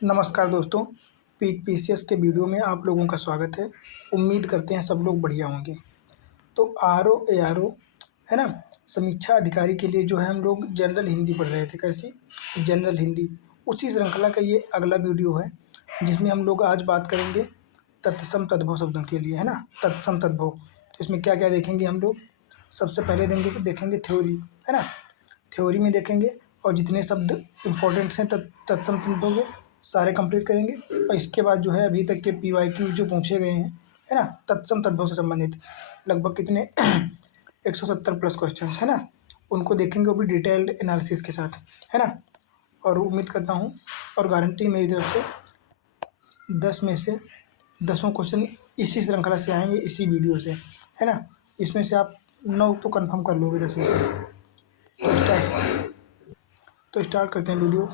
नमस्कार दोस्तों, peak PCS के वीडियो में आप लोगों का स्वागत है। उम्मीद करते हैं सब लोग बढ़िया होंगे। तो आरओ एआरओ है ना, समीक्षा अधिकारी के लिए जो है हम लोग जनरल हिंदी पढ़ रहे थे। कैसी? जनरल हिंदी। उसी श्रृंखला का ये अगला वीडियो है जिसमें हम लोग आज बात करेंगे तत्सम तद्भव शब्दों के लिए, है ना। तत्सम तद्भव, तो इसमें क्या क्या देखेंगे हम लोग। सबसे पहले देखेंगे थ्योरी, है ना। थ्योरी में देखेंगे और जितने शब्द इम्पोर्टेंट्स हैं तत्सम तद्भव के सारे कंप्लीट करेंगे। और इसके बाद जो है अभी तक के पीवाईक्यू जो पूछे गए हैं, है ना, तत्सम तद्भव से संबंधित लगभग कितने 170 प्लस क्वेश्चन, है ना, उनको देखेंगे, वो भी डिटेल्ड एनालिसिस के साथ, है ना। और उम्मीद करता हूँ और गारंटी मेरी तरफ से 10 में से 10 क्वेश्चन इसी श्रृंखला से आएंगे, इसी वीडियो से, है ना। इसमें से आप 9 तो कंफर्म कर लोगे 10 में से। तो स्टार्ट करते हैं वीडियो।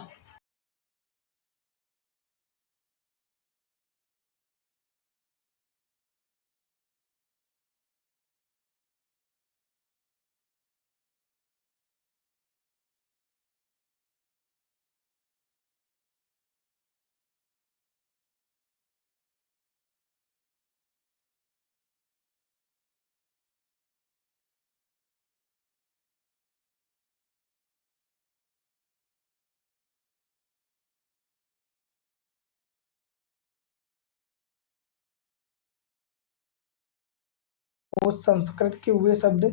वो संस्कृत के हुए शब्द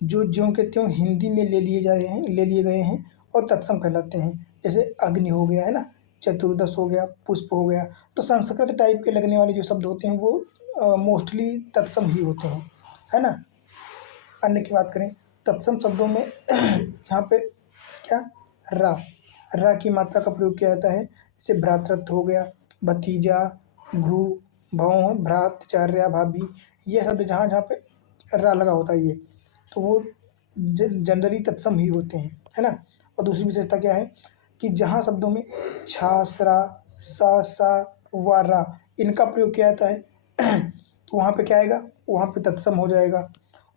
जो ज्यों के त्यों हिंदी में ले लिए गए हैं और तत्सम कहलाते हैं। जैसे अग्नि हो गया, है ना, चतुर्दश हो गया, पुष्प हो गया। तो संस्कृत टाइप के लगने वाले जो शब्द होते हैं वो मोस्टली तत्सम ही होते हैं, है ना। अन्य की बात करें तत्सम शब्दों में यहाँ पे क्या, रा रा की मात्रा का प्रयोग किया जाता है। जैसे भ्रातृत्व हो गया, भतीजा, भ्रू, भौ, भ्रातचार्या, भाभी, ये शब्द जहाँ जहाँ पे रा लगा होता है ये, तो वो जनरली तत्सम ही होते हैं, है ना। और दूसरी विशेषता क्या है कि जहाँ शब्दों में छा, सरा, सा, सा, व, रा इनका प्रयोग किया जाता है तो वहाँ पे क्या आएगा, वहाँ पे तत्सम हो जाएगा।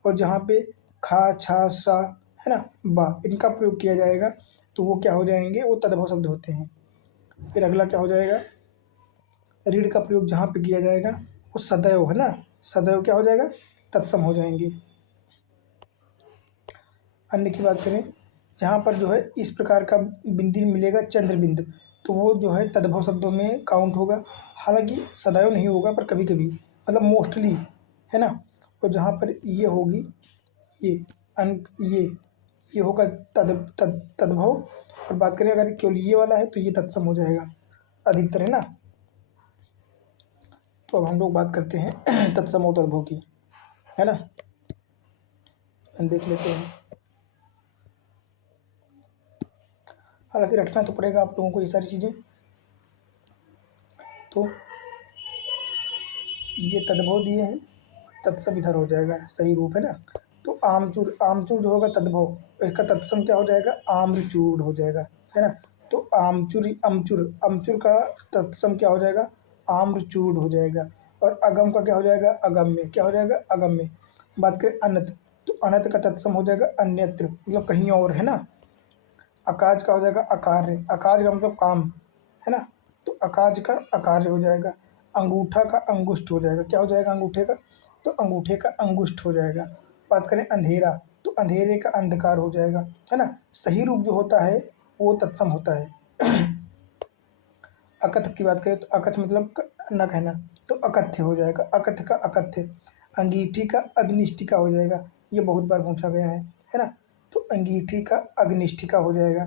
और जहाँ पे खा, छा, सा, है ना, बा इनका प्रयोग किया जाएगा तो वो क्या हो जाएंगे, वो तद्भव शब्द होते हैं। फिर अगला क्या हो जाएगा, रीढ़ का प्रयोग जहाँ पे किया जाएगा वो सदैव, है ना, सदैव क्या हो जाएगा, तत्सम हो जाएंगे। अन्य की बात करें जहाँ पर जो है इस प्रकार का बिंदी मिलेगा चंद्र बिंद, तो वो जो है तद्भव शब्दों में काउंट होगा। हालांकि सदैव नहीं होगा पर कभी कभी, मतलब मोस्टली, है ना। और जहाँ पर ये होगी, ये अन ये होगा तद्भव। और बात करें अगर केवल ये वाला है तो ये तत्सम हो जाएगा अधिकतर, है ना। तो अब हम लोग बात करते हैं तत्सम और तद्भव की, है ना। देख लेते हैं। हालांकि रटना तो पड़ेगा आप लोगों को ये सारी चीज़ें। तो ये तद्भव दिए हैं, तत्सम इधर हो जाएगा, सही रूप, है ना। तो आमचूर, आमचूर जो होगा तद्भव, इसका तत्सम क्या हो जाएगा, आम्रचूर हो जाएगा, है ना। तो आमचूर, अमचूर, अमचूर का तत्सम क्या हो जाएगा, आम्रचूर हो जाएगा। और अगम का क्या हो जाएगा, अगम्य, क्या हो जाएगा, अगम्य। बात करें अनंत, तो अनंत का तत्सम हो जाएगा अन्यत्र, मतलब कहीं और, है ना। अकाज का हो जाएगा अकार्य, अकाज का मतलब काम, है ना। तो अकाज का अकार्य हो जाएगा। अंगूठा का अंगुष्ठ हो जाएगा, क्या हो जाएगा अंगूठे का, तो अंगूठे का अंगुष्ठ हो जाएगा। बात करें अंधेरा, तो अंधेरे का अंधकार हो जाएगा, है ना। सही रूप जो होता है वो तत्सम होता है। अकथ की बात करें तो अकथ मतलब न कहना, तो अकथ्य हो जाएगा, अकथ का अकथ्य। अंगीठी का अग्निष्ठिका हो जाएगा, ये बहुत बार पूछा गया है ना। तो अंगीठी का अग्निष्ठिका हो जाएगा।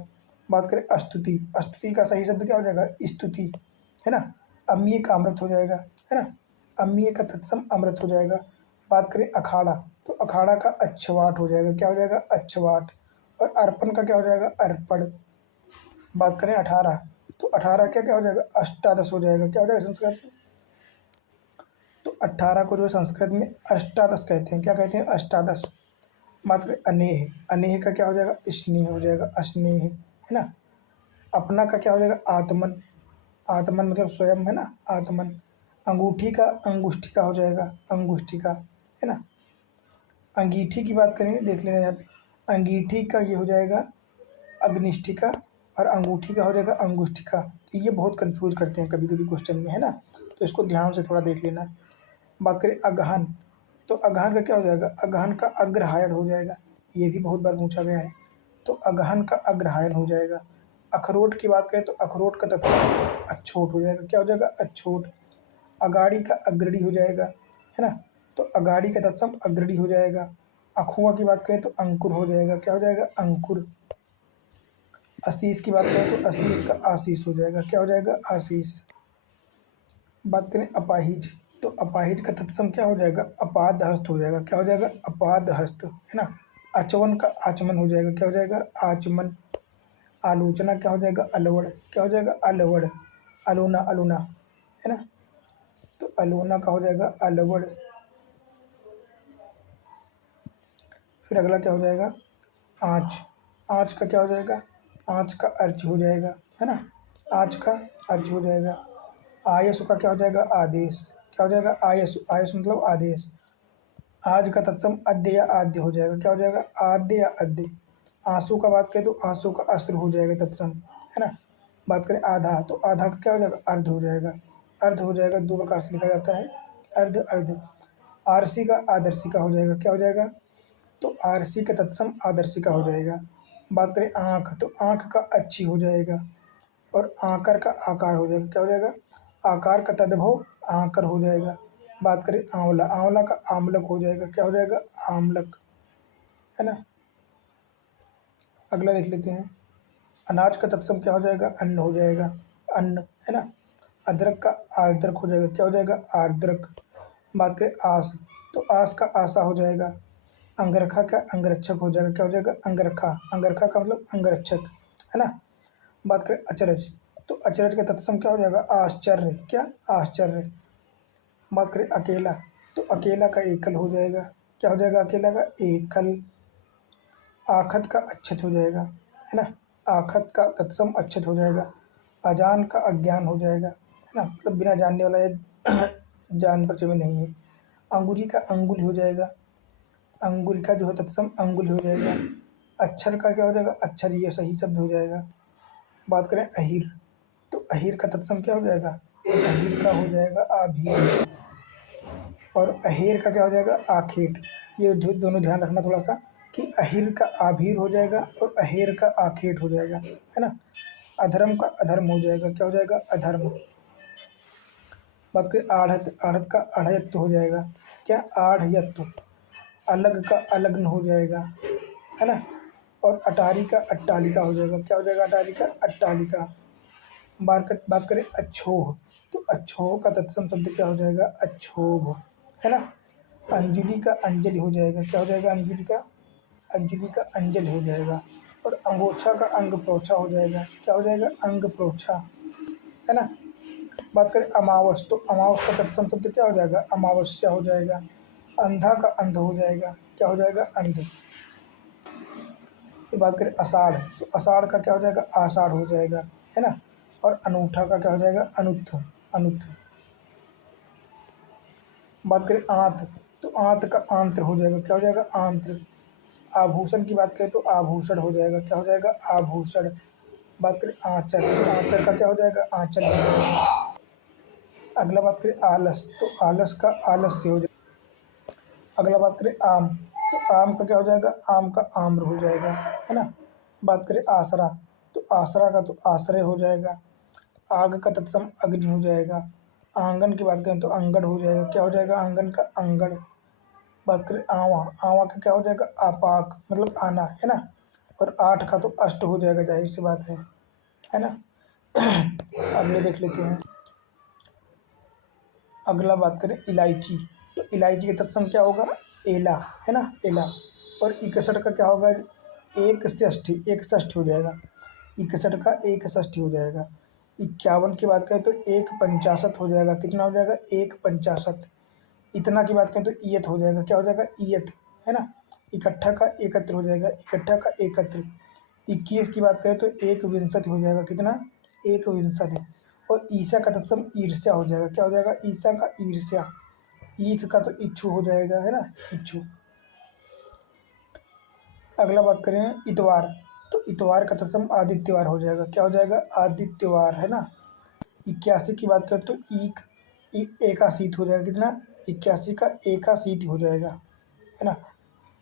बात करें अस्तुति, अस्तुति का सही शब्द क्या हो जाएगा, स्तुति, है ना। अम्मीय का अमृत हो जाएगा, है ना। अम्मीय का तत्सम अमृत हो जाएगा। बात करें अखाड़ा, तो अखाड़ा का अच्छवाट हो जाएगा, क्या हो जाएगा, अच्छवाट। और अर्पण का क्या हो जाएगा, अर्पण। बात करें 18, तो 18 क्या क्या हो जाएगा, अष्टादश हो जाएगा, क्या हो जाएगा संस्कृत में, तो 18 को जो है संस्कृत में अष्टादश कहते हैं, क्या कहते हैं, अष्टादश। बात करें अनेह, अनेह का क्या हो जाएगा, स्नेह हो जाएगा, अस्नेह, है ना। अपना का क्या हो जाएगा, आत्मन, आत्मन मतलब स्वयं, है ना, आत्मन। अंगूठी का अंगुष्ठिका हो जाएगा, अंगुष्ठिका, है ना। अंगीठी की बात करें, देख लेना यहाँ पे, अंगीठी का ये हो जाएगा अग्निष्ठिका, और अंगूठी का हो जाएगा अंगुष्ठिका। तो ये बहुत कंफ्यूज करते हैं कभी कभी क्वेश्चन में, है ना, तो इसको ध्यान से थोड़ा देख लेना। बात करें अगहन, तो अगहन का क्या हो जाएगा, अगहन का अग्रहायण हो जाएगा, ये भी बहुत बार पूछा गया है, तो अगहन का अग्रहायण हो जाएगा। अखरोट की बात करें तो अखरोट का तत्सम अछोट हो जाएगा, क्या हो जाएगा, अछोट। अगाड़ी का अग्रणी हो जाएगा, है ना, तो अगाड़ी का तत्सम अग्रणी हो जाएगा। अखुआ की बात करें तो अंकुर हो जाएगा, क्या हो जाएगा, अंकुर। आशीष की बात करें तो आशीष का आशीष हो जाएगा, क्या हो जाएगा, आशीष। बात करें अपाहिज, तो अपाहिज का तत्सम क्या हो जाएगा, अपाद हस्त हो जाएगा, क्या हो जाएगा, अपाद हस्त, है ना। अचवन का आचमन हो जाएगा, क्या हो जाएगा, आचमन। आलोचना क्या हो जाएगा, अलवड़, क्या हो जाएगा, अलवड़। अलोना अलोना, है ना, तो अलोना का हो जाएगा अलवड़। फिर अगला क्या हो जाएगा, आँच। आँच का क्या हो जाएगा, आँच का अर्च हो जाएगा, है ना, आँच का अर्च हो जाएगा। आयसु का क्या हो जाएगा, आदेश, क्या हो जाएगा, आयसु। आयसु मतलब आदेश। आज का तत्सम अद्य या आद्य हो जाएगा, क्या हो जाएगा, आद्य या अद्य। आंसू का बात करें तो आंसू का अस्त्र हो जाएगा तत्सम, है ना। बात करें आधा, तो आधा का क्या हो जाएगा, अर्ध हो जाएगा। अर्ध हो जाएगा, दो प्रकार से लिखा जाता है, अर्ध अर्ध। आरसी का आदर्शिका हो जाएगा, क्या हो जाएगा, तो आरसी का तत्सम आदर्शिका हो जाएगा। बात करें आँख, तो आँख का अच्छी हो जाएगा, और आकार का आकार हो जाएगा, क्या हो जाएगा, आकार का तद्भव आकर हो जाएगा। बात करें आंवला, आंवला का आमलक हो जाएगा, क्या हो जाएगा, आमलक, है ना। अगला देख लेते हैं, अनाज का तत्सम क्या हो जाएगा, अन्न हो जाएगा, अन्न, है ना। अदरक का आर्द्रक हो जाएगा, क्या हो जाएगा, आर्द्रक। बात करें आस, तो आस का आशा हो जाएगा। अंगरखा का अंगरक्षक हो जाएगा, क्या हो जाएगा, अंगरखा। अंगरखा का मतलब अंगरक्षक, है ना। बात करें अचरज, तो अचरज का तत्सम क्या हो जाएगा, आश्चर्य, क्या, आश्चर्य। बात करें अकेला, तो अकेला का एकल हो जाएगा, क्या हो जाएगा, अकेला का एकल। आखत का अच्छत हो जाएगा, है ना, आखत का तत्सम अच्छत हो जाएगा। अजान का अज्ञान हो जाएगा, है ना, मतलब बिना जानने वाला, या जान पर में नहीं है। अंगुरी का अंगुल हो जाएगा, अंगुल का जो है तत्सम अंगुल हो जाएगा। अक्षर का क्या हो जाएगा, अक्षर, ये सही शब्द हो जाएगा। बात करें अहिर, तो अहिर का तत्सम क्या हो जाएगा, अहिर का हो जाएगा आभीर। और अहेर का क्या हो जाएगा, आखेट। ये दोनों ध्यान रखना थोड़ा सा, कि अहिर का आभीर हो जाएगा और अहेर का आखेट हो जाएगा, है ना। अधर्म का अधर्म हो जाएगा, क्या हो जाएगा, अधर्म। बात करें आढ़त, आढ़त का अढ़यत्व हो जाएगा, क्या, आढ़यत्व। अलग का अलग्न हो जाएगा, है ना। और अटारी का अट्टालिका हो जाएगा, क्या हो जाएगा, अटारी का अट्टालिका। बात करें अक्षोह, तो अक्षोह का तत्सम शब्द क्या हो जाएगा, अक्षोभ, है ना। अंजलि का अंजलि हो जाएगा, क्या हो जाएगा, अंजलि का, अंजलि का अंजल हो जाएगा। और अंगोछा का अंग प्रोछा हो जाएगा, क्या हो जाएगा, अंग प्रोछा, है ना। बात करें अमावस, तो अमावस का तत्सम शब्द क्या हो जाएगा, अमावस्या हो जाएगा। अंधा का अंध हो जाएगा, क्या हो जाएगा, अंध। फिर बात करें अषाढ़, तो अषाढ़ का क्या हो जाएगा, आषाढ़ हो जाएगा, है ना। और अनूठा का क्या हो जाएगा, अनुत्थ, अनुत्थ। बात करें आंत, तो आंत का आंत्र हो जाएगा, क्या हो जाएगा, आंत्र। आभूषण की बात करें तो आभूषण हो जाएगा, क्या हो जाएगा, आभूषण। बात करें आंचल, तो आंचल का क्या हो जाएगा, आंचल हो जाएगा। अगला बात करें आलस, तो आलस का आलस्य हो जाएगा। अगला बात करें आम, तो आम का क्या हो जाएगा, आम का आम्र हो जाएगा, है ना। बात करें आसरा, तो आसरा का तो आश्रय हो जाएगा। आग का तत्सम अग्नि हो जाएगा। आंगन की बात करें तो अंगड़ हो जाएगा, क्या हो जाएगा, आंगन का अंगड़। बात करें आवा, आवा का क्या हो जाएगा, आपाक, मतलब आना, है ना। और आठ का तो अष्ट हो जाएगा, जाहिर सी बात है ना। अगले देख लेते हैं। अगला बात करें इलायची, तो इलायची का तत्सम क्या होगा, एला, है ना, एला। और इकसठ का क्या होगा, एक षष्ठी, एक षष्ठी हो जाएगा। इकसठ का एक षष्ठी हो जाएगा। 51 की बात करें तो एक पंचाशत हो जाएगा, कितना हो जाएगा, एक पंचाशत। इतना की बात करें तो ईयत हो जाएगा, क्या हो जाएगा, ईयत, है ना। इकट्ठा का एकत्र हो जाएगा, इकट्ठा का एकत्र। 21 की बात करें तो एक विंशति हो जाएगा, कितना, एक विंशति। और ईसा का तत्सम ईर्ष्या हो जाएगा, क्या हो जाएगा, ईसा का ईर्ष्या। ईख का तो इच्छु हो जाएगा, है ना, इच्छु। अगला बात करें इतवार, तो इतवार का तत्सम आदित्यवार हो जाएगा। क्या हो जाएगा? आदित्यवार, है ना। 81 की बात करें तो एकाशीत हो जाएगा। कितना? 81 का एकाशीत हो जाएगा, है ना।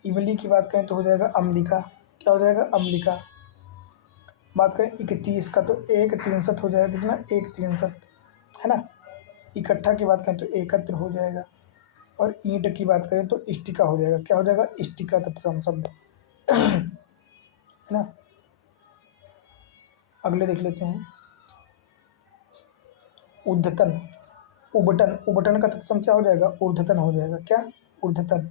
इमली की बात करें तो हो जाएगा अम्बिका। क्या हो जाएगा? अम्बिका। बात करें 31 का तो एक त्रिंसत हो जाएगा। कितना? एक त्रिंसत, है ना। इकट्ठा की बात करें तो एकत्र हो जाएगा। और ईंट की बात करें तो इष्टिका हो जाएगा। क्या हो जाएगा? इष्टिका तत्सम शब्द, है ना। अगले देख लेते हैं। उद्धतन, उबटन, उबटन का तत्सम क्या हो जाएगा? ऊर्ध्वतन हो जाएगा। क्या? ऊर्ध्वतन,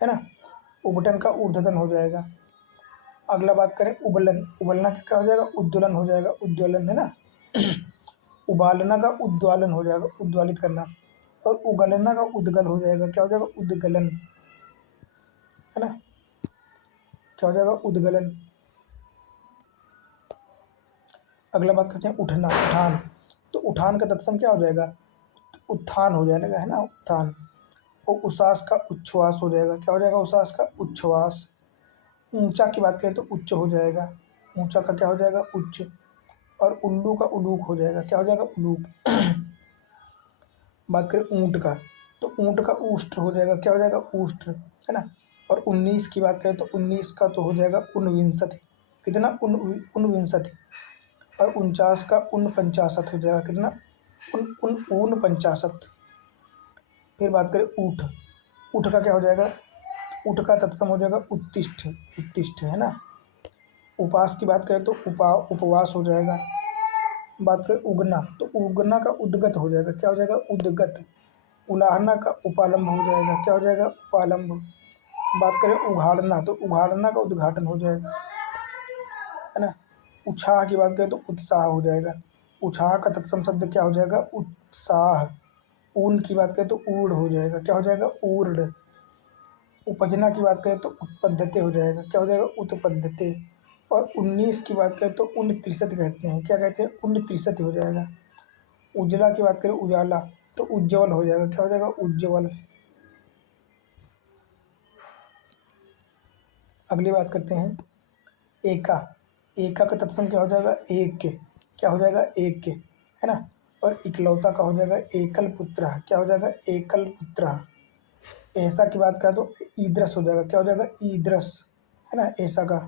है ना। उबटन का ऊर्ध्वतन हो जाएगा। अगला बात करें उबलन, उबलना का क्या हो जाएगा? उद्दोलन हो जाएगा। उद्दोलन, है ना। उबालना का उद्वालन हो जाएगा, उद्वालित करना। और उगलना का उद्गल हो जाएगा। क्या हो जाएगा? उद्गलन, है ना। क्या हो जाएगा? उद्गलन। अगला बात करते हैं उठना, उठान। तो उठान का तत्सम क्या हो जाएगा? उत्थान हो जाएगा, है ना। उत्थान। और उच्छ्वास का उच्छ्वास हो जाएगा। क्या हो जाएगा? उच्छ्वास का उच्छ्वास। ऊंचा की बात करें तो उच्च हो जाएगा। ऊंचा का क्या हो जाएगा? उच्च। और उल्लू का उलूक हो जाएगा। क्या हो जाएगा? उलूक। बात करें ऊंट का, तो ऊंट का ऊष्ट्र हो जाएगा। क्या हो जाएगा? ऊष्ट्र, है ना। और 19 की बात करें तो 19 का तो हो जाएगा ऊनविंशति। कितना? ऊनविंशति। और 49 का ऊनपंचाशत हो जाएगा। कितना? ऊनपंचाशत। फिर बात करें ऊठ, ऊठ का क्या हो जाएगा? ऊठ का तत्सम हो जाएगा उत्तिष्ठ, उत्तिष्ठ, है ना। उपास की बात करें तो उपवास हो जाएगा। बात करें उगना, तो उगना का उद्गत हो जाएगा। क्या हो जाएगा? उद्गत। उलाहना का उपालंब हो जाएगा। क्या हो जाएगा? उपालंब। बात करें उघाड़ना, तो उघाड़ना का उद्घाटन हो जाएगा, है ना। उत्साह की बात करें तो उत्साह हो जाएगा। उत्साह का तत्सम शब्द क्या हो जाएगा? उत्साह। ऊन की बात करें तो ऊढ़ हो जाएगा। क्या हो जाएगा? ऊर्ड। उपजना की बात करें तो उत्पद्धते हो जाएगा। क्या हो जाएगा? उत्पद्धते। और 19 की बात करें तो उनत्रिशत कहते हैं। क्या कहते हैं? उनत्रिशत हो जाएगा। उजला की बात करें उजाला, तो उज्ज्वल हो जाएगा। क्या हो जाएगा? उज्ज्वल। अगली बात करते हैं एका, एका का तत्सम क्या हो जाएगा? एक के। क्या हो जाएगा? एक के, है ना। और इकलौता का हो जाएगा एकल पुत्र। क्या हो जाएगा? एकल पुत्र। ऐसा की बात करें तो ईदृश हो जाएगा। क्या हो जाएगा? ईदृश, है ना। ऐसा का।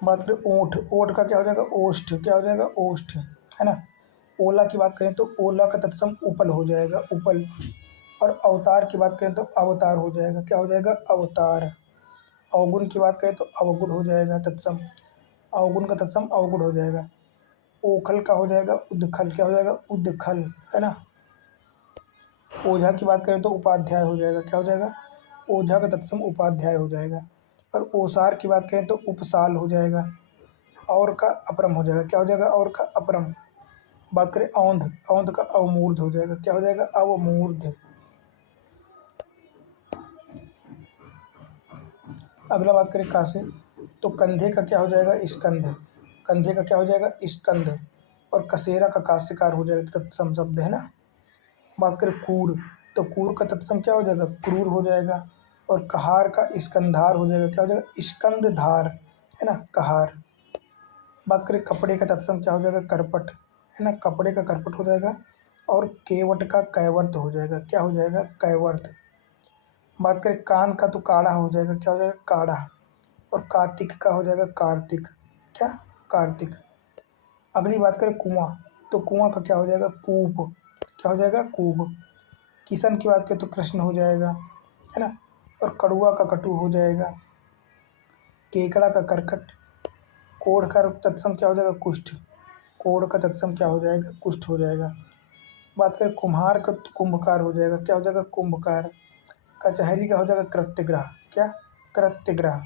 बात करें ओठ, ओठ का क्या हो जाएगा? ओष्ठ। क्या हो जाएगा? ओष्ठ, है ना। ओला की बात करें तो ओला का तत्सम उपल हो जाएगा। उपल। और अवतार की बात करें तो अवतार हो जाएगा। क्या हो जाएगा? अवतार। अवगुण की बात करें तो अवगुण हो जाएगा तत्सम। अवगुण का तत्सम अवगुण हो जाएगा। ओखल का हो जाएगा उद्खल। क्या हो जाएगा? उद्खल, है ना। ओझा की बात करें तो उपाध्याय हो जाएगा। क्या हो जाएगा? ओझा का तत्सम उपाध्याय हो जाएगा। और ओसार की बात करें तो उपसाल हो जाएगा। और का अपरम हो जाएगा। क्या हो जाएगा? और का अपरम। बात करें औंध, औंध का अवमूर्ध हो जाएगा। क्या हो जाएगा? अवमूर्ध। अगला बात करें का से, तो कंधे का क्या हो जाएगा? स्कंध। कंधे का क्या हो जाएगा? स्कंध। और कसेरा का काश्यकार हो जाएगा तत्सम शब्द, है ना। बात करें कूर, तो कूर का तत्सम क्या हो जाएगा? क्रूर हो जाएगा। और कहार का स्कंधार हो जाएगा। क्या हो जाएगा? स्कंदधार, है ना। कहार। बात करें कपड़े का तत्सम क्या हो जाएगा? करपट, है ना। कपड़े का करपट हो जाएगा। और केवट का कैवर्त हो जाएगा। क्या हो जाएगा? कैवर्त। बात करें कान का तो काढ़ा हो जाएगा। क्या हो जाएगा? काढ़ा। और कार्तिक का हो जाएगा कार्तिक। क्या? कार्तिक। अगली बात करें कुआं, तो कुआं का क्या हो जाएगा? कूप। क्या हो जाएगा? कूप। किशन की बात करें तो कृष्ण हो जाएगा, है ना। और कड़ुआ का कटु हो जाएगा। केकड़ा का करकट। कोढ़ का तत्सम क्या हो जाएगा? कुष्ठ। कोढ़ का तत्सम क्या हो जाएगा? कुष्ठ हो जाएगा। बात करें कुम्हार का तो कुंभकार हो जाएगा। क्या हो जाएगा? कुंभकार। कचहरी का हो जाएगा कृत्यग्रह। क्या? कृत्यग्रह।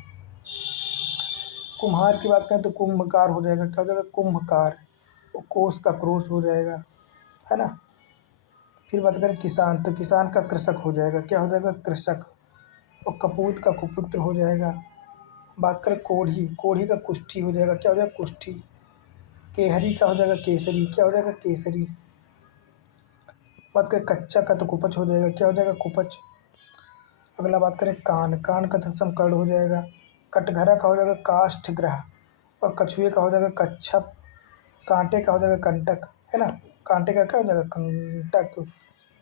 कुम्हार की बात करें तो कुंभकार हो जाएगा। क्या हो जाएगा? कुंभकार। और कोस का क्रोश हो जाएगा, है ना। फिर बात करें किसान, तो किसान का कृषक हो जाएगा। क्या हो जाएगा? कृषक। और कपूत का कुपुत्र हो जाएगा। बात करें कोढ़ी, कोढ़ी का कुष्ठी हो जाएगा। क्या हो जाएगा? कुष्ठी। केहरी का हो जाएगा केसरी। क्या हो जाएगा? केसरी। बात करें कच्चा का तो कुपच हो जाएगा। क्या हो जाएगा? कुपच। अगला बात करें कान, कान का तत्सम कर्ण हो जाएगा। कटघरा का हो जाएगा काष्ठग्रह। और कछुए का हो जाएगा कच्छप। कांटे का हो जाएगा कंटक, है ना। कांटे का क्या हो जाएगा कंटक।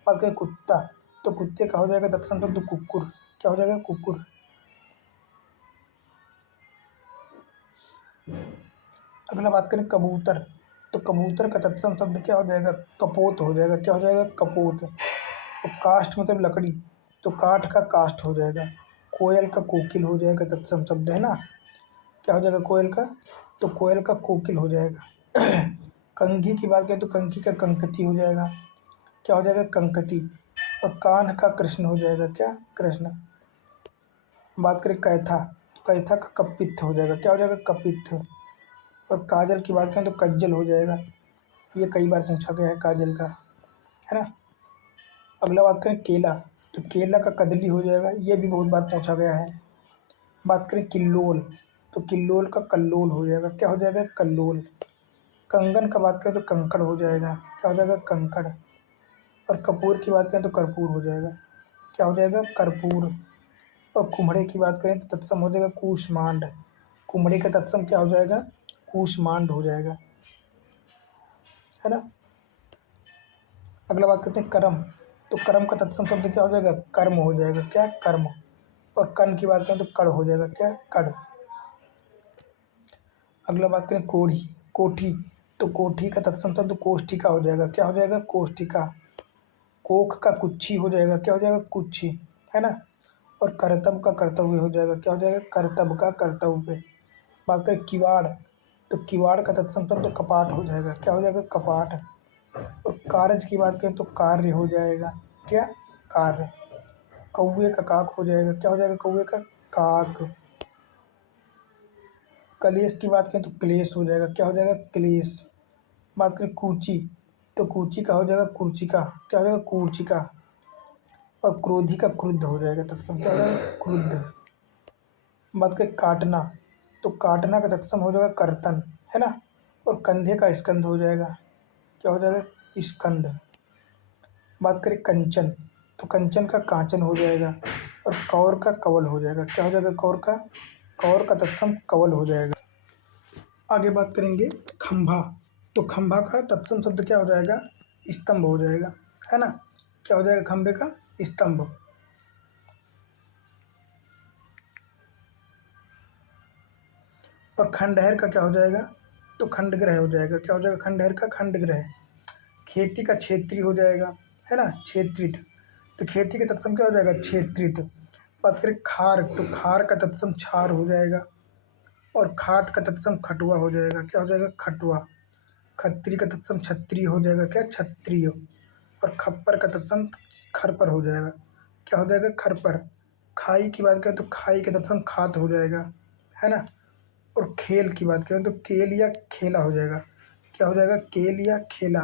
बात करें कुत्ता, तो कुत्ते का हो जाएगा तत्सम शब्द कुक्कुर। क्या हो जाएगा कुक्कुर। अगला बात करें कबूतर, तो कबूतर का तत्सम शब्द क्या हो जाएगा कपोत हो जाएगा। क्या हो जाएगा कपोत। तो काष्ठ मतलब लकड़ी, तो काठ का काष्ठ हो जाएगा। कोयल का कोकिल हो जाएगा तत्सम शब्द, है ना। क्या हो जाएगा कोयल का, तो कोयल का कोकिल हो जाएगा। कंघी की बात करें तो कंघी का कंकती हो जाएगा। क्या हो जाएगा कंकती। और कान का कृष्ण हो जाएगा क्या कृष्ण। बात करें कैथा, तो कैथा का कपित्थ हो जाएगा। क्या हो जाएगा कपित्थ। और काजल की बात करें तो कज्जल हो जाएगा। ये कई बार पूछा गया है काजल का, है ना। अगला बात करें केला, तो केला का कदली हो जाएगा। ये भी बहुत बार पूछा गया है। बात करें किल्लोल, तो किल्लोल का कल्लोल हो जाएगा। क्या हो जाएगा कल्लोल। कंगन का बात करें तो कंकड़ हो जाएगा। क्या हो जाएगा कंकड़। और कपूर की बात करें तो कर्पूर हो जाएगा। क्या हो जाएगा कर्पूर। और कुम्हड़े की बात करें तो तत्सम हो जाएगा कूष्मांड। कुम्हड़े का तत्सम क्या हो जाएगा कूष्मांड हो जाएगा, है ना। अगला बात करते हैं कर्म, तो कर्म का तत्सम शब्द क्या हो जाएगा कर्म हो जाएगा। क्या कर्म। और कर्ण की बात करें तो कड़ हो जाएगा। क्या कड़। अगला बात करें कोढ़ी, कोठी, तो कोठी का तत्सम शब्द कोष्ठिका हो जाएगा। क्या हो जाएगा कोष्ठिका। कोख का कुच्छी हो जाएगा। क्या हो जाएगा कुच्छी, है ना। और करतब का कर्तव्य हो जाएगा। क्या हो जाएगा करतब का कर्तव्य। बात करें किवाड़, तो किवाड़ का तत्सम शब्द कपाट हो जाएगा। क्या हो जाएगा कपाट। और कारज की बात करें तो कार्य हो जाएगा। क्या कार्य। कौवे का काक हो जाएगा। क्या हो जाएगा कौवे का काक। कलेश की बात करें तो क्लेश हो जाएगा। क्या हो जाएगा क्लेश। बात करें कूची, तो कूची का हो जाएगा कुर्चिका। क्या हो जाएगा कूर्चिका। और क्रोधी का क्रुद्ध हो जाएगा तत्सम। क्या हो जाएगा क्रुद्ध। बात करें काटना, तो काटना का तत्सम हो जाएगा कर्तन, है ना। और कंधे का स्कंध हो जाएगा। क्या हो जाएगा स्कंध। बात करें कंचन, तो कंचन का कांचन हो जाएगा। और कौर का कवल हो जाएगा। क्या हो जाएगा कौर का तत्सम कवल हो जाएगा। आगे बात करेंगे खंभा, तो खंभा का तत्सम शब्द क्या हो जाएगा स्तंभ हो जाएगा, है ना। क्या हो जाएगा खंभे का स्तंभ। और खंडहर का क्या हो जाएगा, तो खंडग्रह हो जाएगा। क्या हो जाएगा खंडहर का खंडग्रह। खेती का क्षेत्री हो जाएगा, है ना क्षेत्रित, तो खेती का तत्सम क्या हो जाएगा क्षेत्रित। बात करें खार, तो खार का तत्सम छार हो जाएगा। और खाट का तत्सम खटुआ हो जाएगा। क्या हो जाएगा खटुआ। खत्री का तत्सम क्षत्रिय हो जाएगा। क्या क्षत्रिय। और खप्पर का तत्सम खरपर हो जाएगा। क्या हो जाएगा खरपर। खाई की बात करें तो खाई का तत्सम खात हो जाएगा, है ना। और खेल की बात करें तो केल या खेला हो जाएगा। क्या हो जाएगा केल या खेला।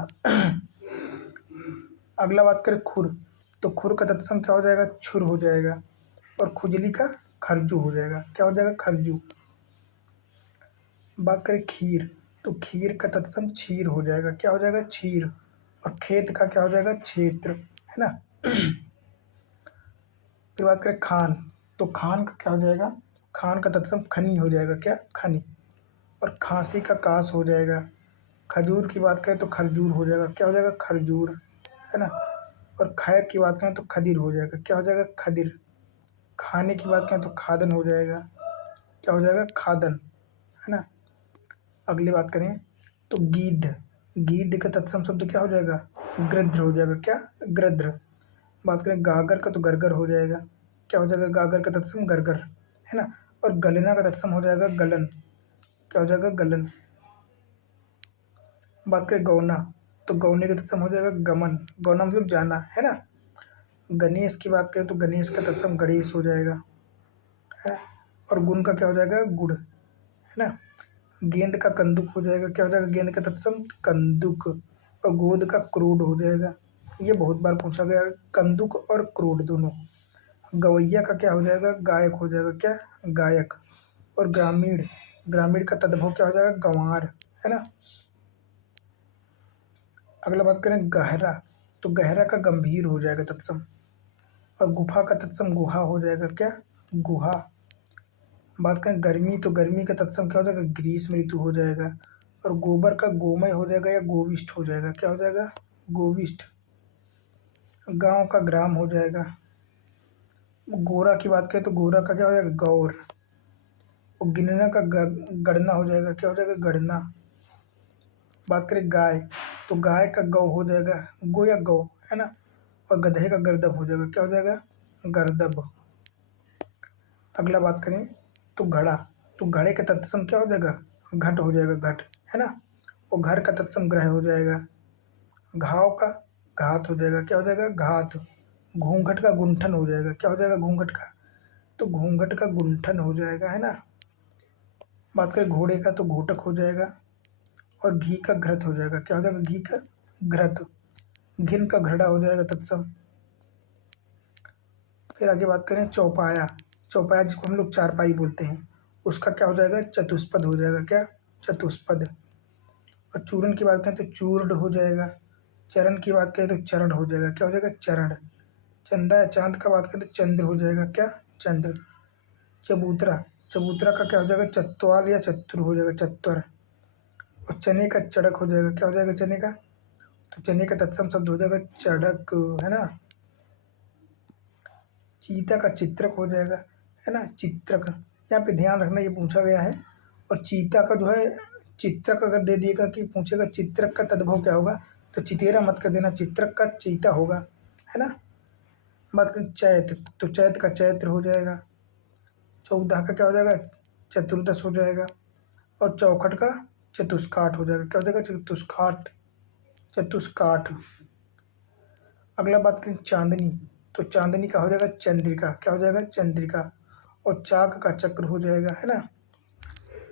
अगला बात करें खुर, तो खुर का तत्सम क्या हो जाएगा छुर हो जाएगा। और खुजली का खरजू हो जाएगा। क्या हो जाएगा खरजू। बात करें खीर, तो खीर का तत्सम क्षीर हो जाएगा। क्या हो जाएगा क्षीर। और खेत का क्या हो जाएगा क्षेत्र, है ना। फिर बात करें खान, तो खान का क्या हो जाएगा खान का तत्सम खनी हो जाएगा। क्या खनी। और खांसी का कास हो जाएगा। खजूर की बात करें तो खरजूर हो जाएगा। क्या हो जाएगा खरजूर, है ना। और खैर की बात करें तो खदिर हो जाएगा। क्या हो जाएगा खदिर। खाने की बात करें तो खादन हो जाएगा। क्या हो जाएगा खादन, है ना। अगली बात करें तो गीध, गीध का तत्सम शब्द क्या हो जाएगा गृध्र हो जाएगा। क्या गृध्र। बात करें गागर का तो गरगर हो जाएगा। क्या हो जाएगा गागर का तत्सम गरगर, है ना। और गलना का तत्सम हो जाएगा गलन। क्या हो जाएगा गलन। बात करें गौना, तो गौने का तत्सम हो जाएगा गमन। गौना मतलब जाना, है ना। गणेश की बात करें तो गणेश का तत्सम गणेश हो जाएगा, है। और गुण का क्या हो जाएगा गुड़, है ना। गेंद का कंदुक हो जाएगा। क्या हो जाएगा गेंद का तत्सम कंदुक। और गोद का क्रोड हो जाएगा। ये बहुत बार पूछा गया है, कंदुक और क्रोड दोनों। गवैया का क्या हो जाएगा गायक हो जाएगा। क्या गायक। और ग्रामीण, ग्रामीण का तद्भव क्या हो जाएगा गंवार, है ना। अगला बात करें गहरा, तो गहरा का गंभीर हो जाएगा तत्सम। और गुफा का तत्सम गुहा हो जाएगा, क्या? गुहा। बात करें गर्मी, तो गर्मी का तत्सम क्या हो जाएगा? ग्रीष्म ऋतु हो जाएगा। और गोबर का गोमय हो जाएगा या गोविष्ठ हो जाएगा, क्या हो जाएगा? गोविष्ठ। गांव का ग्राम हो जाएगा। गोरा की बात करें तो गोरा का क्या हो जाएगा? गौर। और गिनना का गणना हो जाएगा, क्या हो जाएगा? गणना। बात करें गाय, तो गाय का गौ हो जाएगा, गो या गौ, है ना। और गधे का गर्दभ हो जाएगा, क्या हो जाएगा? गर्दभ। अगला बात करें तो घड़ा, तो घड़े का तत्सम क्या हो जाएगा? घट हो जाएगा, घट, है ना। और घर का तत्सम ग्रह हो जाएगा। घाव का घात हो जाएगा, क्या हो जाएगा? घात। घूंघट का गुंठन हो जाएगा, क्या हो जाएगा? घूंघट का, तो घूंघट का गुंठन हो जाएगा, है ना। बात करें घोड़े का, तो घोटक हो जाएगा। और घी का घृत हो जाएगा, क्या हो जाएगा? घी का घृत। घिन का घड़ा हो जाएगा तत्सम। फिर आगे बात करें चौपाया, चौपाया जिसको हम लोग चारपाई बोलते हैं, उसका क्या हो जाएगा? चतुष्पद हो जाएगा, क्या? चतुष्पद। और चूर्ण की बात करें तो चूर्ण हो जाएगा। चरण की बात करें तो चरण हो जाएगा, क्या हो जाएगा? चरण। चंदा या चांद का बात करें तो चंद्र हो जाएगा, क्या? चंद्र। चबूतरा, चबूतरा का क्या हो जाएगा? चत्वार या चतुर हो जाएगा, चत्वर। और चने का चड़क हो जाएगा, क्या हो जाएगा? चने का, तो चने का तत्सम शब्द हो जाएगा चड़क, है ना। चीता का चित्रक हो जाएगा, है ना, चित्रक। यहाँ पे ध्यान रखना, ये पूछा गया है। और चीता का जो है चित्रक अगर दे दिएगा कि पूछेगा चित्रक का तद्भव क्या होगा, तो चितेरा मत कर देना, चित्रक का चीता होगा, है ना। बात करें चैत, तो चैत का चैत्र हो जाएगा। चौदह का क्या हो जाएगा? चतुर्दश हो जाएगा। और चौखट का चतुष्काठ हो जाएगा, क्या हो जाएगा? चतुष्काठ, चतुष्काठ। अगला बात करें चांदनी, तो चांदनी का हो जाएगा चंद्रिका, क्या हो जाएगा? चंद्रिका। और चाक का चक्र हो जाएगा, है ना।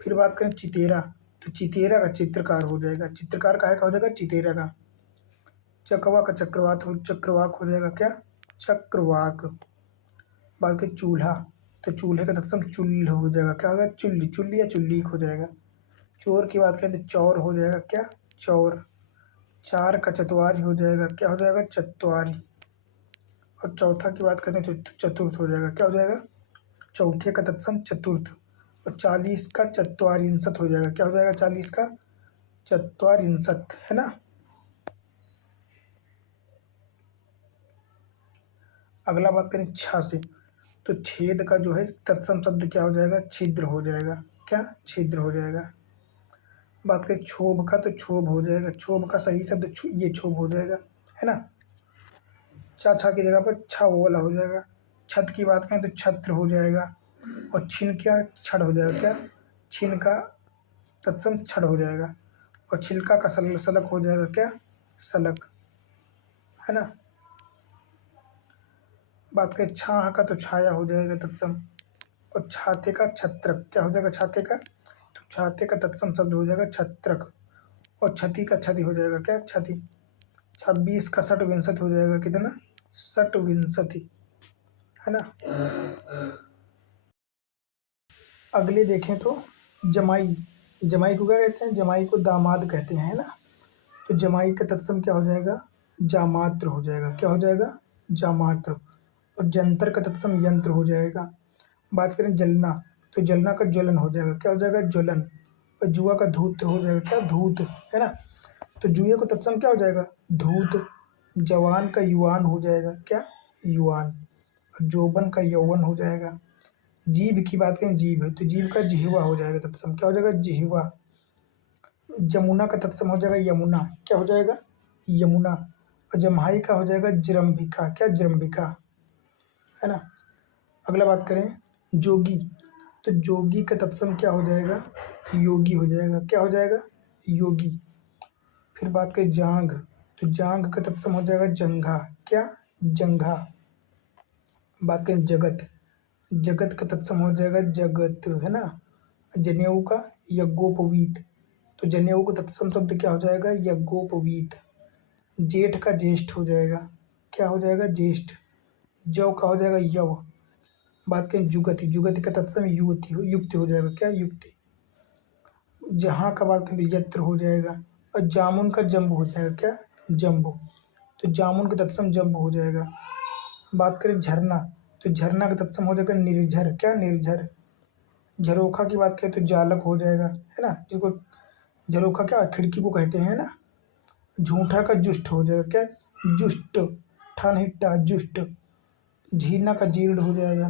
फिर बात करें चितेरा, तो चितेरा का चित्रकार हो जाएगा, चित्रकार का है, का हो जाएगा? चितेरा का। चकवा का चक्रवाक हो जाएगा, क्या? चक्रवाक। बात करें चूल्हा, तो चूल्हे का तत्सम चुल्ल हो जाएगा, क्या होगा? चुल्ली, चुल्ली या चुल्लीक हो जाएगा। चोर की बात करें तो चौर हो जाएगा, क्या? चौर। चार का चतवारी हो जाएगा, क्या हो जाएगा? चतवारी। और चौथा की बात करें तो चतुर्थ हो जाएगा, क्या हो जाएगा? चौथे का तत्सम चतुर्थ। और 40 का चत्वारिंशत हो जाएगा, क्या हो जाएगा? 40 का चत्वारिंशत, है ना। अगला बात करें छा से, तो छेद का जो है तत्सम शब्द क्या हो जाएगा? छिद्र हो जाएगा, क्या? छिद्र हो जाएगा। बात करें क्षोभ का, तो क्षोभ हो जाएगा, क्षोभ का सही शब्द ये क्षोभ हो जाएगा, है ना। चा छा की जगह पर छा वो वाला हो जाएगा। छत की बात करें तो छत्र हो जाएगा। और छिन क्या? छड़ हो जाएगा, क्या? छिन का तत्सम छड़ हो जाएगा। और छिलका का सलक हो जाएगा, क्या? सलक, है ना। बात करें छाह का, तो छाया हो जाएगा तत्सम। और छाते का छत्रक, क्या हो जाएगा? छाते का, तो छाते का तत्सम शब्द हो जाएगा छत्रक। और छति का छति हो जाएगा, क्या? छति। 26 का सट विंशति हो जाएगा, कितना? सट विंशति, है ना। अगले देखें तो जमाई, जमाई को क्या कहते हैं? जमाई को दामाद कहते हैं, है ना। तो जमाई का तत्सम क्या हो जाएगा? जामात्र हो जाएगा, क्या हो जाएगा? जामात्र। और जंतर का तत्सम यंत्र हो जाएगा। बात करें जलना, तो जलना का ज्वलन हो जाएगा, क्या हो जाएगा? ज्वलन। और जुआ का धूत हो जाएगा, क्या? धूत, है ना। तो जुए को तत्सम क्या हो जाएगा? धूत। जवान का युवान हो जाएगा, क्या? युवान। और जोबन का यौवन हो जाएगा। जीभ की बात करें, जीभ, तो जीभ का जिह्वा हो जाएगा तत्सम, क्या हो जाएगा? जिह्वा। जमुना का तत्सम हो जाएगा यमुना, क्या हो जाएगा? यमुना। और जम्हाई का हो जाएगा जृंभिका, क्या? जृंभिका, है ना। अगला बात करें जोगी, तो जोगी का तत्सम क्या हो जाएगा? योगी हो जाएगा, क्या हो जाएगा? योगी। फिर बात करें जांघ, तो जांघ का तत्सम हो जाएगा जंघा, क्या? जंघा। बात करें जगत, जगत का तत्सम हो जाएगा जगत, है ना। जनेऊ का यज्ञोपवीत, तो जनेऊ का तत्सम शब्द क्या हो जाएगा? यज्ञोपवीत। जेठ का ज्येष्ठ हो जाएगा, क्या हो जाएगा? ज्येष्ठ। जव का हो जाएगा यव। बात करें जुगति, जुगति का तत्सम युगति, युक्ति हो जाएगा, क्या? युक्ति। जहाँ का बात करें तो यत्र हो जाएगा। और जामुन का जम्ब हो जाएगा, क्या? जम्बो। तो जामुन का तत्सम जम्ब हो जाएगा। बात करें झरना, तो झरना का तत्सम हो जाएगा निर्झर, क्या निर्झर। झरोखा की बात करें तो जालक हो जाएगा, है ना, जिसको झरोखा क्या खिड़की को कहते हैं ना। झूठा का जुष्ट हो जाएगा, क्या जुष्ट, ठन हिट्टा जुष्ट। झीना का जीर्ण हो जाएगा।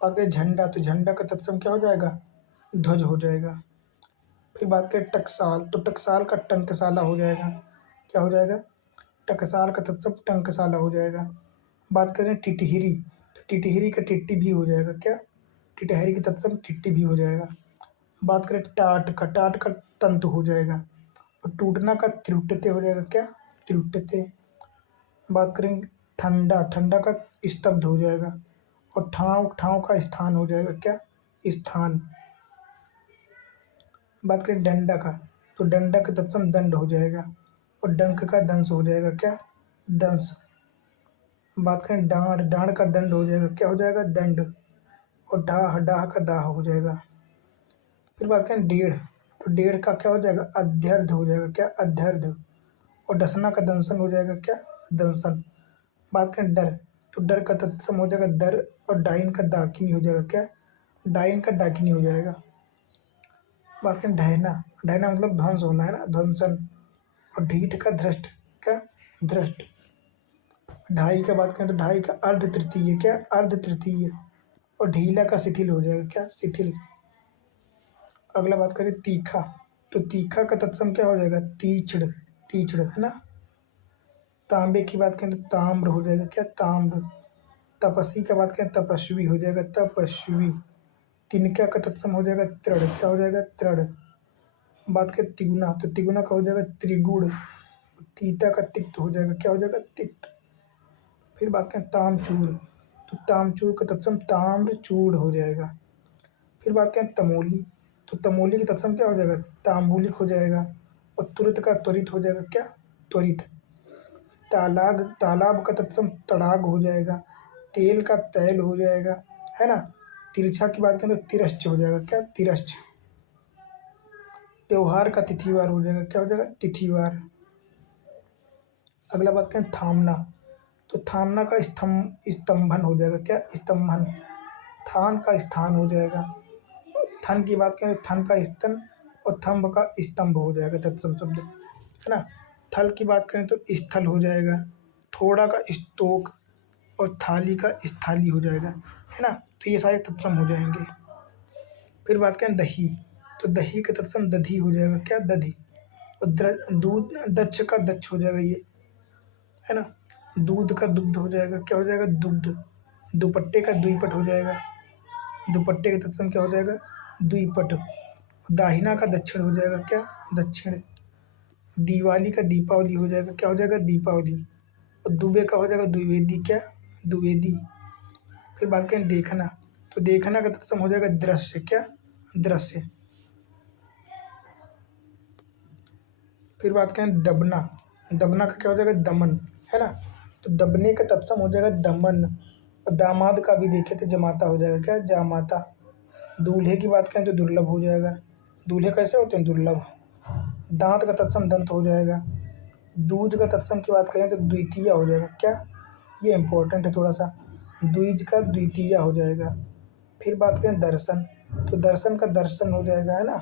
बात करें झंडा, तो झंडा का तत्सम क्या हो जाएगा, ध्वज हो जाएगा। फिर बात करें टकसाल, तो टकसाल का टंकसाला हो जाएगा, क्या हो जाएगा, टकसाल का तत्सम टंकसाला हो जाएगा। बात करें टिटहिरी, तो टिटहिरी का टिट्टी भी हो जाएगा, क्या टिटहरी की तत्सम टिट्टी भी हो जाएगा। बात करें टाट का तंतु हो जाएगा। और टूटना का त्रुटते हो जाएगा, क्या त्रुटते। बात करें ठंडा, ठंडा का स्तब्ध हो जाएगा। और ठाव, ठाव का स्थान हो जाएगा, क्या स्थान। बात करें डंडा का, तो डंडा का तत्सम दंड हो जाएगा। और डंक का दंश हो जाएगा, क्या दंश। बात करें डांड, डांड का दंड हो जाएगा, क्या हो जाएगा दंड। और डाह, डाह का दाह हो जाएगा। फिर बात करें डेढ़, तो डेढ़ का क्या हो जाएगा अध्यर्ध हो जाएगा, क्या अध्यर्ध। और डसना का दंशन हो जाएगा, क्या दंशन। बात करें डर, तो डर का तत्सम हो जाएगा दर। और डाइन का दाकिनी हो जाएगा, क्या डाइन का डाकिनी हो जाएगा। बात करें ढहना, ढहना मतलब ध्वंस होना, है ना, ध्वंसन। और ढीठ का धृष्ट, क्या धृष्ट। ढाई का बात करें तो ढाई का अर्ध तृतीय, क्या अर्ध तृतीय। और ढीला का शिथिल हो जाएगा, क्या शिथिल। अगला बात करें तीखा, तो तीखा का तत्सम क्या हो जाएगा तीक्ष्ण, तीक्ष्ण, है ना। तांबे की बात करें तो ताम्र हो जाएगा, क्या ताम्र। तपस्वी का बात करें तपस्वी हो जाएगा, तपस्वी। तिनका का तत्सम हो जाएगा तृण, क्या हो जाएगा तृण। बात करें तिगुना, तो तिगुना का हो जाएगा त्रिगुण। तीता का तिक्त हो जाएगा, क्या हो जाएगा तिक्त। फिर बात करें तामचूर, तो तामचूर का तत्सम ताम्र चूड़ हो जाएगा। फिर बात करें तमोली, तो तमोली की तत्सम क्या हो जाएगा ताम्बूलिक हो जाएगा। और तुरंत का त्वरित हो जाएगा, क्या त्वरित। तालाब, तालाब का तत्सम तड़ाग हो जाएगा। तेल का तैल हो जाएगा, है ना। तिरछा की बात करें तो तिरश्च हो जाएगा, क्या तिरश्च। त्योहार का तिथिवार हो जाएगा, क्या हो जाएगा तिथिवार। अगला बात करें थामना, तो थामना का स्तंभन हो जाएगा, क्या स्तंभन। थान का स्थान हो जाएगा। थन की बात करें तो थन का स्तन। और थंब का स्तंभ हो जाएगा तत्सम शब्द, है ना। थल की बात करें तो स्थल हो जाएगा। थोड़ा का स्तोक। और थाली का स्थाली हो जाएगा, है ना। तो ये सारे तत्सम हो जाएंगे। फिर बात करें दही, तो दही का तत्सम दधी हो जाएगा, क्या दधी। और दूध, दक्ष का दक्ष हो जाएगा ये, है ना। दूध का दुग्ध हो जाएगा, क्या हो जाएगा दुग्ध। दुपट्टे का द्विपट हो जाएगा। दुपट्टे का तत्सम क्या हो जाएगा द्विपट। दाहिना का दक्षिण हो जाएगा, क्या दक्षिण। दिवाली का दीपावली हो जाएगा, क्या हो जाएगा दीपावली। और दुबे का हो जाएगा द्विवेदी, क्या द्विवेदी। फिर बात करें देखना, तो देखना का तत्सम हो जाएगा दृश्य, क्या दृश्य। फिर बात करें दबना, दबना का क्या हो जाएगा दमन, है ना। तो दबने का तत्सम हो जाएगा दमन। और दामाद का भी देखे तो जमाता हो जाएगा, क्या जामाता। दूल्हे की बात करें तो दुर्लभ हो जाएगा। दूल्हे कैसे होते हैं दुर्लभ। दांत का तत्सम दंत हो जाएगा। दूज का तत्सम की बात करें तो द्वितीय हो जाएगा, क्या ये इंपॉर्टेंट है थोड़ा सा। द्विज का द्वितीय हो जाएगा। फिर बात करें दर्शन, तो दर्शन का दर्शन हो जाएगा, है ना।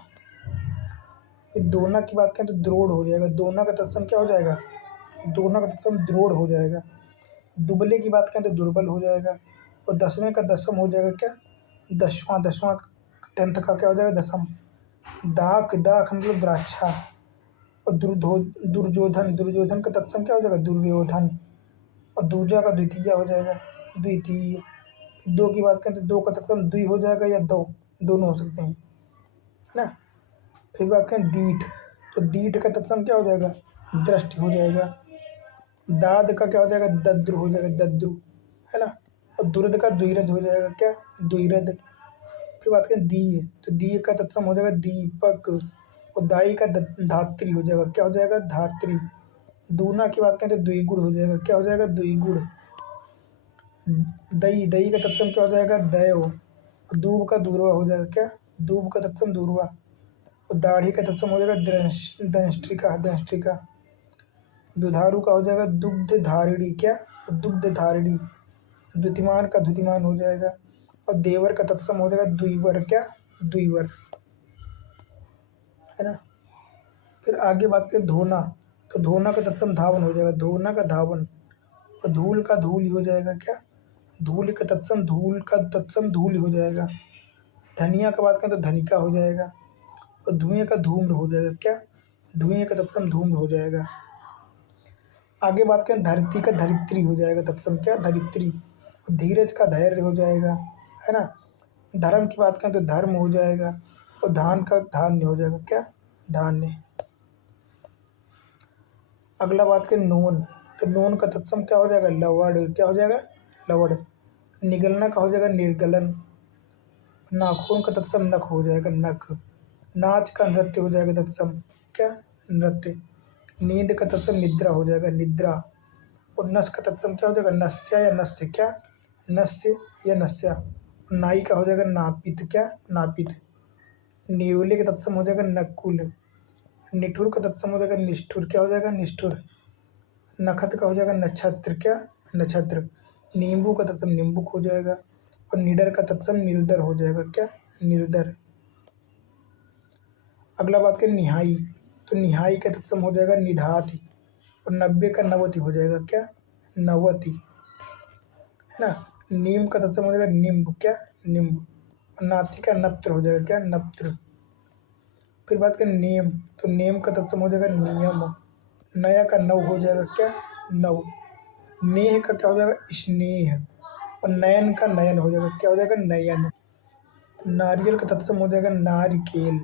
फिर दोना की बात करें तो द्रोड़ हो जाएगा। दोना का तत्सम क्या हो जाएगा दोना का तत्सम द्रोड़ हो जाएगा। दुबले की बात करें तो दुर्बल हो जाएगा। और दसवें का दसम हो जाएगा, क्या दसवां, दसवां। टेंथ का क्या हो जाएगा दसम। दाक, दाक मतलब द्राक्षा। और दुर्योधन, दुर्योधन का तत्सम क्या हो जाएगा दुर्योधन। और दूजा का द्वितीय हो जाएगा द्वितीय। फिर दो की बात करें तो दो का तत्सम द्वि हो जाएगा या दो, दोनों हो सकते हैं, है ना। फिर बात करें दीठ, तो दीठ का तत्सम क्या हो जाएगा दृष्टि हो जाएगा। दाद का क्या हो जाएगा दद्रु हो जाएगा दद्रु, है ना। और दुर्द का द्विरद हो जाएगा, क्या द्विरद। फिर बात करें दीय, तो दीय का तत्सम हो जाएगा दीपक। और दाई का धात्री हो जाएगा, क्या हो जाएगा धात्री। दूना की बात करें तो द्विगुण हो जाएगा, क्या हो जाएगा द्विगुण। दही, दही का तत्सम क्या हो जाएगा दैव। दूब का दूरवा हो जाएगा, क्या दूब का तत्सम दूरवा। और दाढ़ी का तत्सम हो जाएगा दंष्ट्रिका, दंष्ट्रिका। दुधारू का हो जाएगा दुग्ध धारिणी, क्या दुग्ध धारिणी। द्युतिमान का द्युतिमान हो जाएगा। और देवर का तत्सम हो जाएगा द्विवर, क्या द्विवर, है ना। फिर आगे बात करें धोना, तो धोना का तत्सम धावन हो जाएगा, धोना का धावन। और धूल का धूल ही हो जाएगा, क्या धूल का तत्सम, धूल का तत्सम धूल ही हो जाएगा। धनिया का बात करें तो धनिका हो जाएगा। और धुएं का धूम्र हो जाएगा, क्या धुएं का तत्सम धूम्र हो जाएगा। आगे बात करें धरती का धरित्री हो जाएगा तत्सम, क्या धरित्री। और धीरज का धैर्य हो जाएगा, है ना। धर्म की बात करें तो धर्म हो जाएगा। और धान का धान्य हो जाएगा, क्या धान्य। अगला बात करें नोन, तो नोन का तत्सम क्या हो जाएगा लवड़, क्या हो जाएगा लवड़। निगलना का हो जाएगा निर्गलन। नाखून का तत्सम नख हो जाएगा नख। नाच का नृत्य हो जाएगा तत्सम, क्या नृत्य। नींद का तत्सम निद्रा हो जाएगा निद्रा। और नस का तत्सम क्या हो जाएगा नस्या या नस्य, क्या नस्य या नस्या। नाई का हो जाएगा नापित, क्या नापित। नेवले का तत्सम हो जाएगा नकुल। निठुर का तत्सम हो जाएगा निष्ठुर, क्या हो जाएगा निष्ठुर। नखत का हो जाएगा नक्षत्र, क्या नक्षत्र। नींबू का तत्सम निम्बुक हो जाएगा। और निडर का तत्सम निर्दर हो जाएगा, क्या निर्दर। अगला बात करें निहाई, तो निहाई का तत्सम हो जाएगा निधाति। और 90 का नवति हो जाएगा, क्या नवति, है ना। नीम का तत्सम हो जाएगा निम्ब, क्या निम्ब। और नाथी का नप्त्र हो जाएगा, क्या नप्त्र। फिर बात करें नेम, तो नेम का तत्सम हो जाएगा नियम। नया का नव हो जाएगा, क्या नव। नेह का क्या हो जाएगा स्नेह। और नयन का नयन हो जाएगा, क्या हो जाएगा नयन। नारियल का तत्सम हो जाएगा नारिकेल।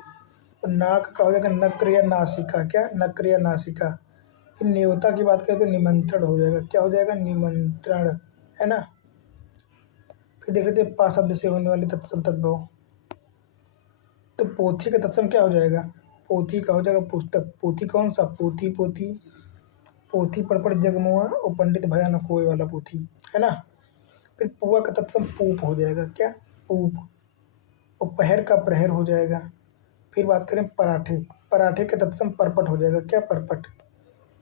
और नाक का हो जाएगा नक्र या नासिका, क्या नक्र या नासिका। फिर न्योता की बात करें तो निमंत्रण हो जाएगा, क्या हो जाएगा निमंत्रण, है ना। फिर देख लेते हैं पा शब्द से होने वाले तत्सम तद्भव। तो पोथी का तत्सम क्या हो जाएगा, पोथी का हो जाएगा पुस्तक। पोथी कौन सा, पोथी पोथी, पोथी पढ़ पढ़ जगमुआ और पंडित भया न कोई वाला पोथी, है ना। फिर पुआ का तत्सम पूप हो जाएगा, क्या पूप। और पहर का प्रहर हो जाएगा। फिर बात करें पराठे, पराठे का तत्सम परपट हो जाएगा, क्या परपट।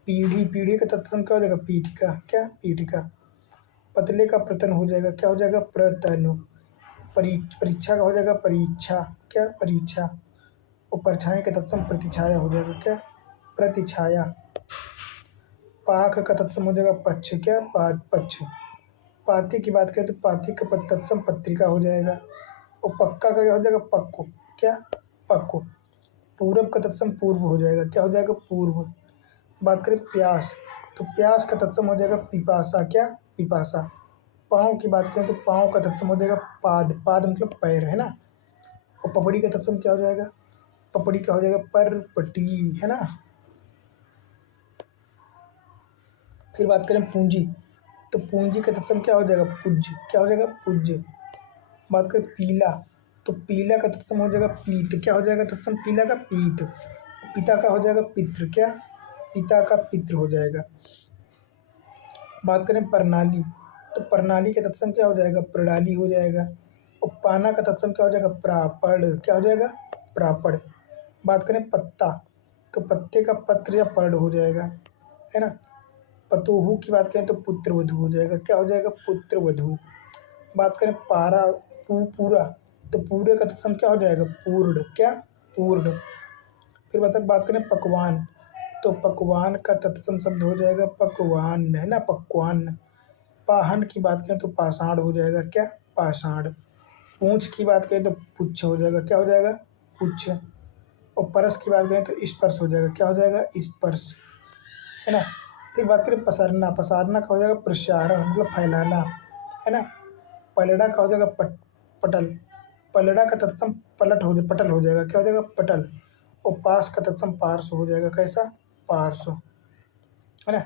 पीढ़ी, पीढ़ी का तत्सम क्या हो जाएगा पीठिका, क्या पीठिका। पतले का प्रतन हो जाएगा, क्या हो जाएगा प्रतन। परीक्षा का हो जाएगा परीक्षा, क्या परीक्षा। और परछाई का तत्सम प्रतिछाया हो जाएगा, क्या प्रतिछाया। पाक का तत्सम हो जाएगा पक्ष, क्या पक्ष। पाती की बात करें तो पाती का तत्सम पत्रिका हो जाएगा। और पक्का का क्या हो जाएगा पक्को, क्या पक्को। पूरब का तत्सम पूर्व हो जाएगा, क्या हो जाएगा पूर्व। बात करें प्यास, तो प्यास का तत्सम हो जाएगा पिपासा, क्या पिपासा। पाँव की बात करें तो पाँव का तत्सम हो जाएगा पाद, पाद मतलब पैर, है ना। और पपड़ी का तत्सम क्या हो जाएगा, पपड़ी का हो जाएगा परपटी, है ना। फिर बात करें पूंजी, तो पूंजी का तत्सम क्या हो जाएगा पुज्ज, क्या हो जाएगा पुज्ज। बात करें पीला, तो पीला का तत्सम हो जाएगा पीत, क्या हो जाएगा तत्सम पीला का पीत। पिता का हो जाएगा पितृ, क्या पिता का पितृ हो जाएगा। बात करें प्रणाली, तो प्रणाली का तत्सम क्या हो जाएगा प्रणाली हो जाएगा। और पाना का तत्सम क्या हो जाएगा प्रापड़, क्या हो जाएगा प्रापड़। बात करें पत्ता, तो पत्ते का पत्र या पर्ण हो जाएगा, है ना। पतोहू की बात करें तो पुत्र वधू हो जाएगा, क्या हो जाएगा पुत्र वधू। बात करें पारा, पूरा, तो पूरे का तत्सम क्या हो जाएगा पूर्ण, क्या पूर्ण। फिर बात करें पकवान, तो पकवान का तत्सम शब्द हो जाएगा पकवान, है ना पकवान। पाहन की बात करें तो पाषाण हो जाएगा, क्या पाषाण। पूंछ की बात करें तो पुच्छ हो जाएगा, क्या हो जाएगा पुच्छ। और परस की बात करें तो स्पर्श हो जाएगा, क्या हो जाएगा स्पर्श, है ना। फिर बात करें पसरना, पसारना का हो जाएगा प्रसारण मतलब फैलाना, है ना। पलड़ा का हो जाएगा पटल। पलड़ा का तत्सम पटल हो जाएगा, क्या हो जाएगा पटल। और पास का तत्सम पार्श्व हो जाएगा, कैसा पार्श्व, है ना।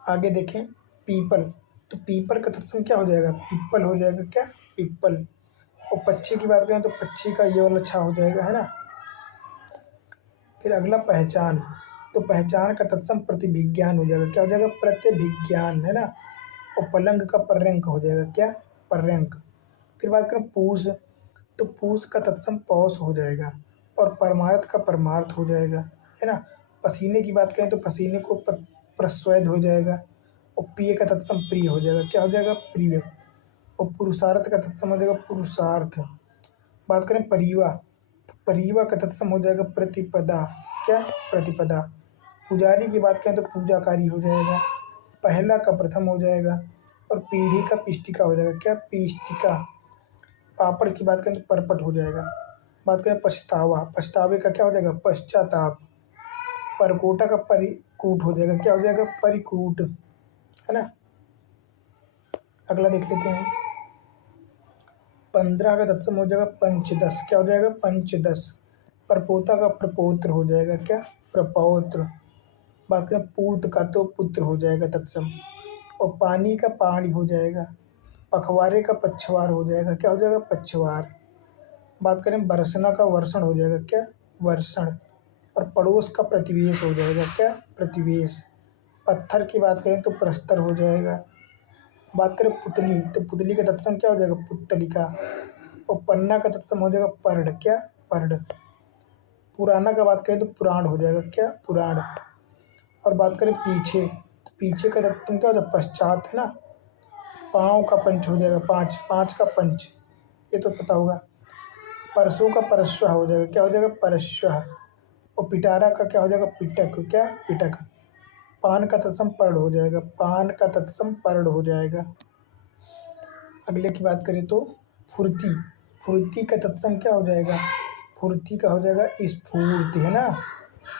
आगे देखें पीपल, तो पीपल का तत्सम क्या हो जाएगा पिप्पल हो जाएगा, क्या पिप्पल। और पक्षी की बात करें तो पक्षी का ये वाला छा हो जाएगा, है ना। फिर अगला पहचान, तो पहचान का तत्सम प्रतिभिज्ञान हो जाएगा, क्या हो जाएगा प्रत्यभिज्ञान, है ना। और पलंग का पर्यंक हो जाएगा, क्या पर्यंक। फिर बात करें पूष, तो पूष का तत्सम पौष हो जाएगा। और परमार्थ का परमार्थ हो जाएगा, है ना। पसीने की बात करें तो पसीने को प्रस्वेद हो जाएगा। और प्रिय का तत्सम प्रिय हो जाएगा, क्या हो जाएगा प्रिय। और पुरुषार्थ का तत्सम हो जाएगा पुरुषार्थ। बात करें परिवा, तो परिवा का तत्सम हो जाएगा प्रतिपदा। क्या? प्रतिपदा। पुजारी की बात करें तो पूजाकारी हो जाएगा। पहला का प्रथम हो जाएगा। और पीढ़ी का पिष्टिका हो जाएगा। क्या? पिष्टिका। पापड़ की बात करें तो परपट हो जाएगा। बात करें पछतावा, पछतावे का क्या हो जाएगा? पश्चाताप। परकोटा का परिकूट हो जाएगा। क्या हो जाएगा? परिकूट, है ना। अगला देख लेते हैं। 15 का तत्सम हो जाएगा पंचदश। क्या हो जाएगा? पंचदश। परपोता का प्रपौत्र हो जाएगा। क्या? प्रपौत्र। बात करें पूत का तो पुत्र हो जाएगा तत्सम। और पानी का पानी हो जाएगा। पखवारे का पछवार हो जाएगा। क्या हो जाएगा? पछवार। बात करें बरसना का वर्षण हो जाएगा। क्या? वर्षण। और पड़ोस का प्रतिवेश हो जाएगा। क्या? प्रतिवेश। पत्थर की बात करें तो प्रस्तर हो जाएगा। बात करें पुतली, तो पुतली का तत्सम क्या हो जाएगा? पुत्तलिका। और पन्ना का तत्सम हो जाएगा पर्ड। क्या? पर्ड। पुराना का बात करें तो पुराण हो जाएगा। क्या? पुराण। और बात करें पीछे, तो पीछे का तत्सम क्या हो जाएगा? पश्चात, है ना। पाँव का पंच हो जाएगा। पाँच, पाँच का पंच, ये तो पता होगा। परसों का परस्वा हो जाएगा। क्या हो जाएगा? परस्वा। और पिटारा का क्या हो जाएगा? पिटक। क्या? पिटक। पान का तत्सम पर्ड हो जाएगा। पान का तत्सम पर्ड हो जाएगा। अगले की बात करें तो फुर्ती, फुर्ती का तत्सम क्या हो जाएगा? फुर्ती का हो जाएगा स्फूर्ति, है ना।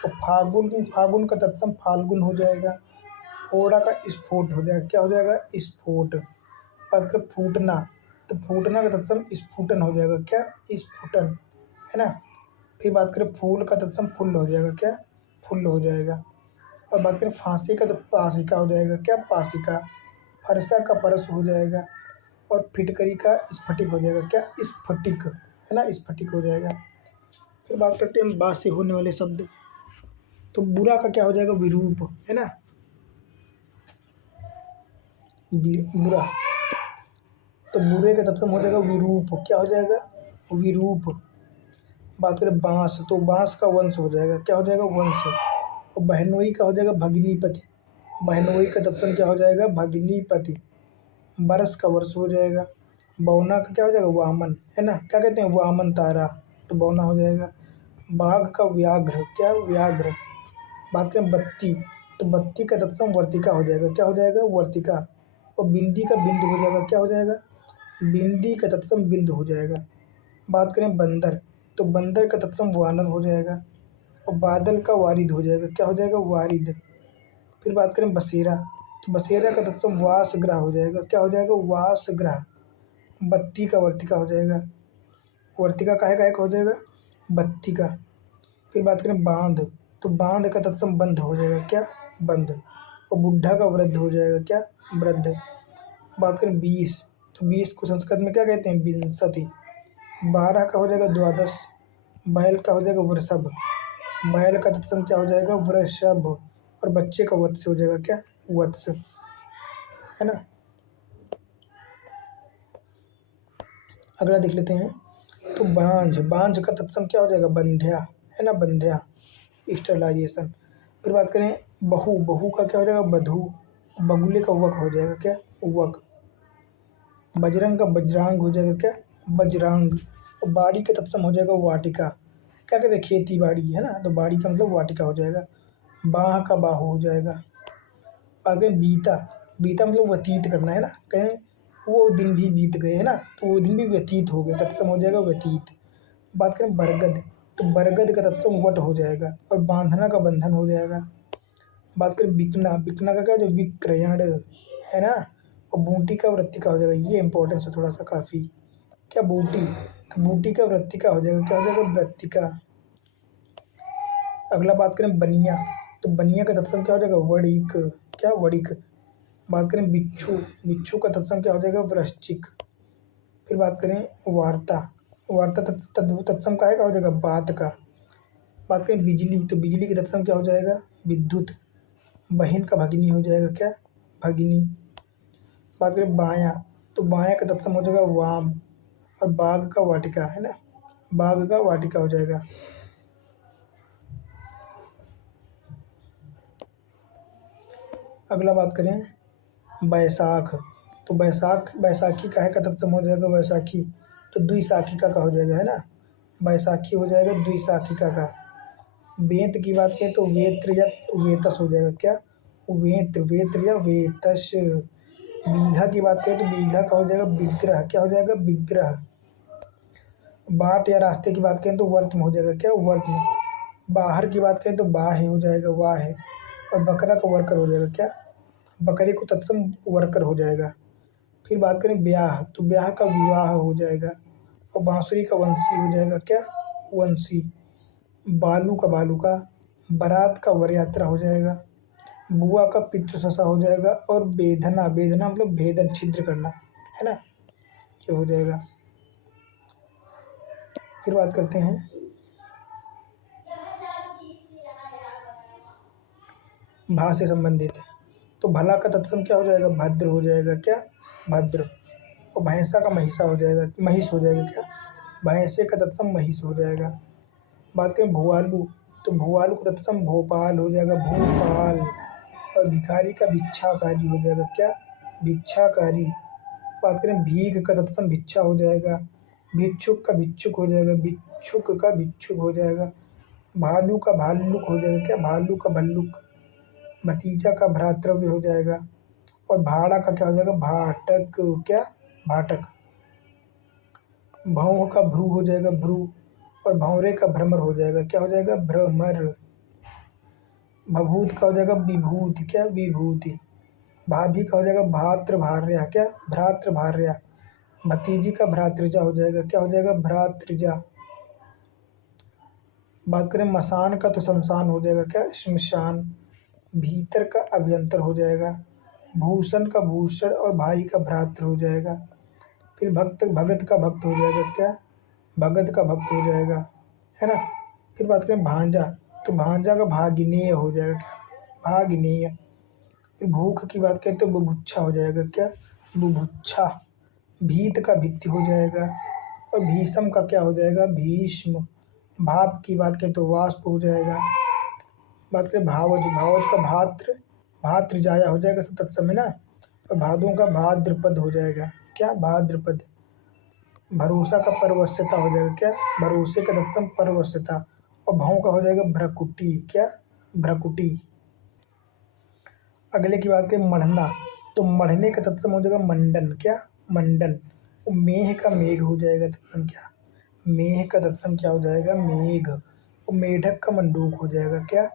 और फागुन, फागुन का तत्सम फाल्गुन हो जाएगा। फोड़ा का स्फोट हो जाएगा। क्या हो जाएगा? स्फोट। बात करें फूटना, तो फूटना का तत्सम स्फुटन हो जाएगा। क्या? स्फुटन, है ना। फिर बात करें फूल का तत्सम फुल्ल हो जाएगा। क्या? फुल्ल हो जाएगा। और बात करें फांसी का तो पासिका हो जाएगा। क्या? पासिका। फरसा का परस हो जाएगा। और फिटकरी का स्फटिक हो जाएगा। क्या? स्फटिक, है ना। स्फटिक हो जाएगा। फिर बात करते हैं हम बा से होने वाले शब्द। तो बुरा का क्या हो जाएगा? विरूप, है ना। बुरा, तो बुरे का तत्सम हो जाएगा विरूप। क्या हो जाएगा? विरूप। बात करें बांस, तो बांस का वंश हो जाएगा। क्या हो जाएगा? वंश। और बहनोई का हो जाएगा भगिनीपति। बहनोई का तत्सम क्या हो जाएगा? भगिनीपति। बरस का वर्ष हो जाएगा। बौना का क्या हो जाएगा? वामन, है ना। क्या कहते हैं? वामन तारा, तो बौना हो जाएगा। बाघ का व्याघ्र। क्या? व्याघ्र। बात करें बत्ती, तो बत्ती का तत्सम वर्तिका हो जाएगा। क्या हो जाएगा? वर्तिका। और बिंदी का बिंदु हो जाएगा। क्या हो जाएगा? बिंदी का तत्सम बिंदु हो जाएगा। बात करें बंदर, तो बंदर का तत्सम वानर हो जाएगा। और बादल का वारिद हो जाएगा। क्या हो जाएगा? वारिद। फिर बात करें बसेरा, तो बसेरा का तत्सम वासग्रह हो जाएगा। क्या हो जाएगा? वासग्रह। बत्ती का वर्तिका हो जाएगा। वर्तिका काहे का एक हो जाएगा? बत्ती का। फिर बात करें बांध, तो बांध का तत्सम बंध हो जाएगा। क्या? बंध। और बुढ़ा का वृद्ध हो जाएगा। क्या? वृद्ध। बात करें 20, तो 20 को संस्कृत में क्या कहते हैं? विंशति। 12 का हो जाएगा द्वादश। बैल का हो जाएगा वृषभ। बैल का तत्सम क्या हो जाएगा? वृषभ। और बच्चे का वत्स हो जाएगा। क्या? वत्स, है ना। अगला देख लेते हैं। तो बांझ, बांझ का तत्सम क्या हो जाएगा? बंध्या, है ना। बंध्या, स्टरलाइजेशन। फिर बात करें बहू, बहू का क्या हो जाएगा? बधू। बगुले का वक हो जाएगा। क्या? वक। बजरंग का बजरांग हो जाएगा। क्या? बजरांग। और बाड़ी का तत्सम हो जाएगा वाटिका। क्या कहते हैं? खेती बाड़ी, है ना। तो बाड़ी का मतलब वाटिका हो जाएगा। बाह का बाहु हो जाएगा। आगे बीता, बीता मतलब व्यतीत करना, है ना। कहें वो दिन भी बीत गए, है ना, तो वो दिन भी व्यतीत हो गए, तत्सम हो जाएगा व्यतीत। बात करें बरगद, तो बरगद का तत्सम वट हो जाएगा। और बांधना का बंधन हो जाएगा। बात करें बिकना, बिकना का क्या जो विक्रयण, है ना। और बूटी का वृत्तिका हो जाएगा। ये इंपॉर्टेंस है थोड़ा सा काफ़ी। क्या? बूटी, तो बूटी का वृत्तिका हो जाएगा। क्या हो जाएगा? वृत्तिका। अगला बात करें बनिया, तो बनिया का तत्सम क्या हो जाएगा? वड़िक। क्या? वड़िक। बात करें बिच्छू, बिच्छू का तत्सम क्या हो जाएगा? वृश्चिक। फिर बात करें वार्ता, वार्ता तत्सम का है का हो जाएगा? बात का। बात करें बिजली, तो बिजली का तत्सम क्या हो जाएगा? विद्युत। बहन का भगिनी हो जाएगा। क्या? भगिनी। बात करें बायां, तो बायां का तत्सम हो जाएगा वाम। और बाघ का वाटिका, है ना। बाघ का वाटिका हो जाएगा। अगला बात करें बैसाख, तो बैसाख बैसाखी का है का तत्सम हो जाएगा वैसाखी। तो द्विशाखिका का हो जाएगा, है ना। बैसाखी हो जाएगा द्विशाखिका का। वेंत की बात करें तो वेत्र या वेतस हो जाएगा क्या, वेत्र वेत्र या वेतस। बीघा की बात करें तो बीघा का हो जाएगा विग्रह, क्या हो जाएगा विग्रह। बाट या रास्ते की बात करें तो वर्त्म हो जाएगा क्या, वर्त्म। बाहर की बात करें तो बाहे हो जाएगा वाहे। और बकरा का वर्कर हो जाएगा क्या, बकरे को तत्सम वर्कर हो जाएगा। फिर बात करें ब्याह तो ब्याह का विवाह हो जाएगा। और बांसुरी का वंशी हो जाएगा क्या, वंशी। बालू का बालूका, बारात का वर यात्रा हो जाएगा। बुआ का पितृ ससा हो जाएगा। और बेधना, बेधना मतलब भेदन छिद्र करना, है ना, ये हो जाएगा। फिर बात करते हैं भा से संबंधित। तो भला का तत्सम क्या हो जाएगा, भद्र हो जाएगा क्या, भद्र। और भैंसा का महिषा हो जाएगा, महिष हो जाएगा क्या, भैंसे का तत्सम महिष हो जाएगा। बात करें भुआलू तो भुआलू का तत्सम भोपाल हो जाएगा, भोपाल। और भिखारी का भिक्षाकारी हो जाएगा क्या, भिक्षाकारी। बात करें भीख का तत्सम भिक्षा हो जाएगा, भिक्षुक का भिक्षुक हो जाएगा, भिक्षुक का भिक्षुक हो जाएगा। भालू का भाल्लुक हो जाएगा क्या, भालू का भल्लुक। भतीजा का भ्रातृव्य हो जाएगा। और भाड़ा का क्या हो जाएगा, भाटक, क्या, भाटक। भौं का भ्रू हो जाएगा, भ्रू। और भौरे का भ्रमर हो जाएगा, क्या हो जाएगा, भ्रमर। भभूत का हो जाएगा विभूत, क्या, विभूति। भाभी का हो जाएगा भात्र भार्या, क्या, भ्रातृ भार्या। भतीजी का भ्रातृजा हो जाएगा, क्या हो जाएगा, भ्रातृजा। बात करें मसान का तो शमशान हो जाएगा, क्या, श्मशान। भीतर का अभ्यंतर हो जाएगा। भूषण का भूषण। और भाई का भ्रातृ हो जाएगा। फिर भक्त, भगत का भक्त हो जाएगा, क्या, भगत का भक्त हो जाएगा, है ना। फिर बात करें भांजा तो भांजा का भागिनेय हो जाएगा, क्या, भागिनेय। फिर भूख की बात करें तो बुभुक्षा हो जाएगा, क्या, बुभुक्षा। भीत का भित्ति हो जाएगा। और भीषम का क्या हो जाएगा, भीष्म। भाप की बात करें तो वाष्प हो जाएगा। बात करें भावज, भावज का भात्र, भातृजाया हो जाएगा तत्सम, है ना। और भादों का भाद्रपद हो जाएगा, क्या, भाद्रपद। भरोसा का परवश्यता हो जाएगा, क्या, भरोसे का तत्सम परवश्यता। और भाव का हो जाएगा भ्रकुटी, क्या, भ्रकुटी। अगले की बात करें मढ़ना तो मढ़ने का तत्सम हो जाएगा मंडन, क्या, मंडन। और मेह का मेघ हो जाएगा तत्सम, क्या, मेह का तत्सम क्या हो जाएगा, मेघ। और मेढक का मंडूक हो जाएगा, क्या,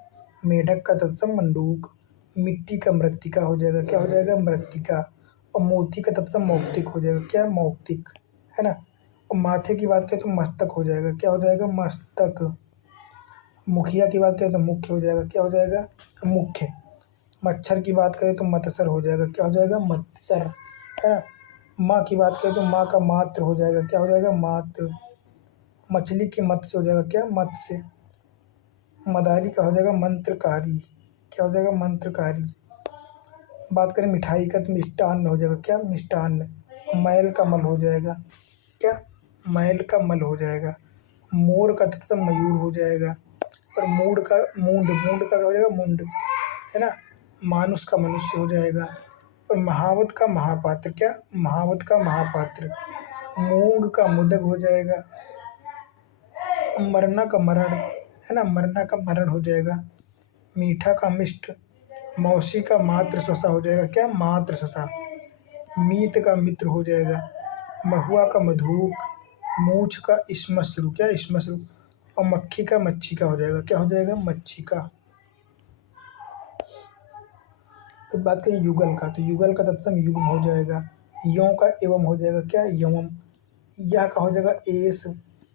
मेढक का तत्सम मंडूक। मिट्टी का मृत्तिका हो जाएगा, क्या हो जाएगा, मृत्तिका। और मोती का तत्सम मौक्तिक हो जाएगा, क्या, मौक्तिक, है ना। और माथे की बात करें तो मस्तक हो जाएगा, क्या हो जाएगा, मस्तक। मुखिया की बात करें तो मुख्य हो जाएगा, क्या हो जाएगा, मुख्य। मच्छर की बात करें तो मत्सर हो जाएगा, क्या हो जाएगा, मत्सर, है ना। माँ की बात करें तो माँ का मात्र हो जाएगा, क्या हो जाएगा, मात्र। मछली की मत्स्य हो जाएगा, क्या, मत्स्य। मदारी का हो जाएगा मंत्रकारी, क्या हो जाएगा, मंत्रकारी। बात करें मिठाई का तो मिष्टान्न हो जाएगा, क्या, मिष्टान्न। मैल का मल हो जाएगा, क्या, मैल का मल हो जाएगा। मोर का तत्सम मयूर हो जाएगा। और मूड का मूंड, मूंड का क्या हो जाएगा, मुंड, है ना। मानुष का मनुष्य हो जाएगा। और महावत का महापात्र, क्या, महावत का महापात्र। मूंग का मुदक हो जाएगा। मरना का मरण, है ना, मरना का मरण हो जाएगा। मीठा का मिष्ट। मौसी का मात्र ससा हो जाएगा, क्या, मात्र ससा। मीत का मित्र हो जाएगा। महुआ का मधुक। मूछ का श्मश्रु, क्या, श्मश्रु। और मक्खी का मच्छी का हो जाएगा, क्या हो जाएगा, मच्छी का। फिर बात करें युगल का तो युगल का तत्सम युग्म हो जाएगा। यों का एवं हो जाएगा, क्या, यवम। यह का हो जाएगा एस।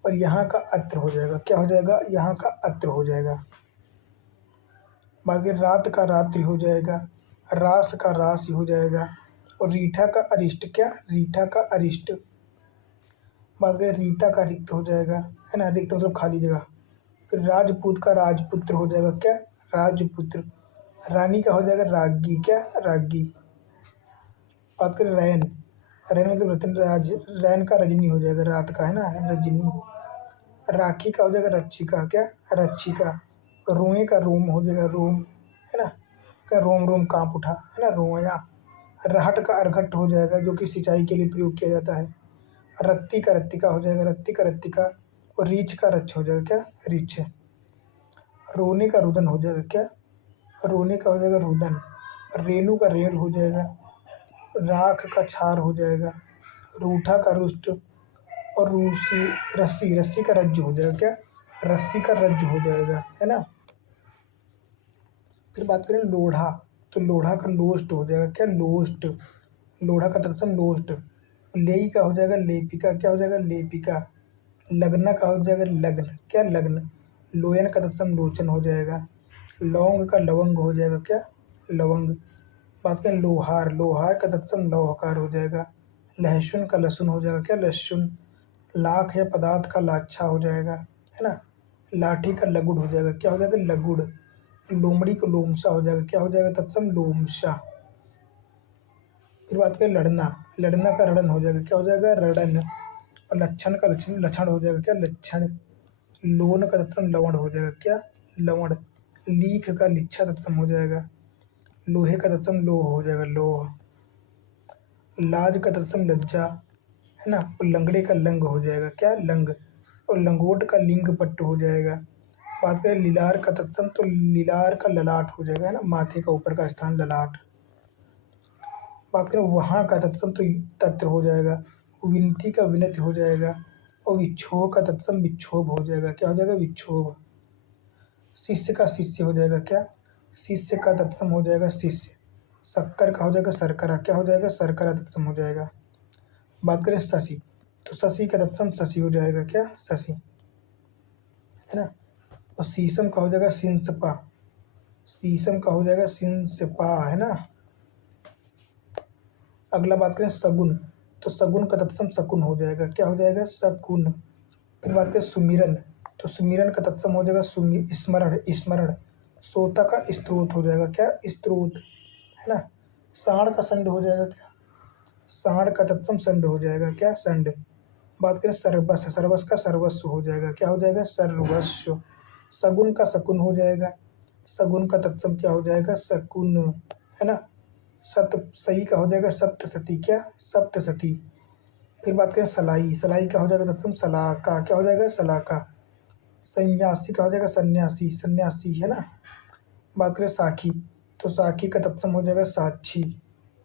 और यहाँ का अत्र हो जाएगा, क्या हो जाएगा, यहाँ का अत्र हो जाएगा। बाकी रात का रात्रि हो जाएगा। रास का राशि हो जाएगा। और रीठा का अरिष्ट, क्या, रीठा का अरिष्ट। बात करें रीता का रिक्त हो जाएगा, है ना, रिक्त मतलब खाली जगह। फिर राजपूत का राजपुत्र हो जाएगा, क्या, राजपुत्र। रानी का हो जाएगा राज्ञी, क्या, राज्ञी। बात करें रैन, रैन मतलब रतन राज। रैन का रजनी हो जाएगा, रात का, है ना, रजनी। राखी का हो जाएगा रक्षिका, क्या, रक्षिका। रोए का रोम हो जाएगा, रोम, है ना। क्या, रोम रोम काँप उठा, है ना, रोया। रहट का अर्घट हो जाएगा जो कि सिंचाई के लिए प्रयोग किया जाता है। रत्ती का रत्तिका हो जाएगा रत्ती का रत्तिका। और रीछ का रच्छ हो जाएगा क्या, रीछ। रोने का रुदन हो जाएगा क्या, रोने का हो जाएगा रुदन। रेणु का रेण हो जाएगा। राख का छार हो जाएगा। रूठा का रुष्ट। और रूसी रस्सी, रस्सी का रज्जु हो जाएगा क्या, रस्सी का रज्जु हो जाएगा, है ना। फिर बात करें लोढ़ा, तो लोढ़ा का लोस्ट हो जाएगा क्या, लोस्ट। लोढ़ा का तत्सम लोस्ट। लेई का हो जाएगा लेपिका, क्या हो जाएगा, लेपिका। लगना का हो जाएगा लग्न, क्या, लग्न। लोयन का तत्सम लोचन हो जाएगा। लौंग का लवंग हो जाएगा क्या, लवंग। बात करें लोहार, लोहार का तत्सम लौहकार हो जाएगा। लहसुन का लहसुन हो जाएगा क्या, लहसुन। लाख या पदार्थ का लाछा हो जाएगा, है ना। लाठी का लगुड़ हो जाएगा, क्या हो जाएगा, लगुड़। लोमड़ी को लोमशा हो जाएगा, क्या हो जाएगा, तत्सम लोमशा। फिर बात करें लड़ना, लड़ना का रणन हो जाएगा, क्या हो जाएगा, रणन। और लक्षण का लक्षण लक्षण हो जाएगा क्या, लक्षण। लोन का तत्सम लवण हो जाएगा, क्या, लवण। लीख का लिच्छा तत्सम हो जाएगा। लोहे का तत्सम लोह हो जाएगा, लोह। लाज का तत्सम लज्जा, है ना। और लंगड़े का लंग हो जाएगा, क्या, लंग। और लंगोट का लिंग पट्ट हो जाएगा। बात करें लीलार का तत्सम, तो लीलार का ललाट हो जाएगा, है ना, माथे का ऊपर का स्थान ललाट। बात करें वहाँ का तत्सम, तो तत्र हो जाएगा। विनती का विनति हो जाएगा। और विक्षोभ का तत्सम विक्षोभ हो जाएगा, क्या हो जाएगा, विक्षोभ। शिष्य का शिष्य हो जाएगा क्या, शिष्य का तत्सम हो जाएगा शिष्य। शक्कर का हो जाएगा शर्करा, क्या हो जाएगा, शर्करा तत्सम हो जाएगा। बात करें शशि, तो शशि का तत्सम शशि हो जाएगा, क्या, शशि, है ना। और शीशम का हो जाएगा सिंसपा, शीशम का हो जाएगा सिंसपा, है ना। अगला बात करें सगुन, तो सगुन का तत्सम शकुन हो जाएगा, क्या हो जाएगा, शकुन। फिर बात करें सुमिरन, तो सुमिरन का तत्सम हो जाएगा स्मरण, स्मरण। सोता का स्त्रोत हो जाएगा, क्या, स्त्रोत, है ना। साढ़ का संड हो जाएगा क्या, साढ़ का तत्सम संड हो जाएगा, क्या, संड। बात करें सर्वस, सर्वस का सर्वस्व हो जाएगा, क्या हो जाएगा, सर्वस्व। सगुन का शकुन हो जाएगा। सगुन का तत्सम क्या हो जाएगा, शकुन, है ना। सत सही का हो जाएगा सप्तसती, क्या, सप्तसती। फिर बात करें सलाई, सलाई का हो जाएगा तत्सम सलाका, क्या हो जाएगा, सलाका। सन्यासी का हो जाएगा सन्यासी, सन्यासी, है ना। बात करें साखी, तो साखी का तत्सम हो जाएगा साक्षी,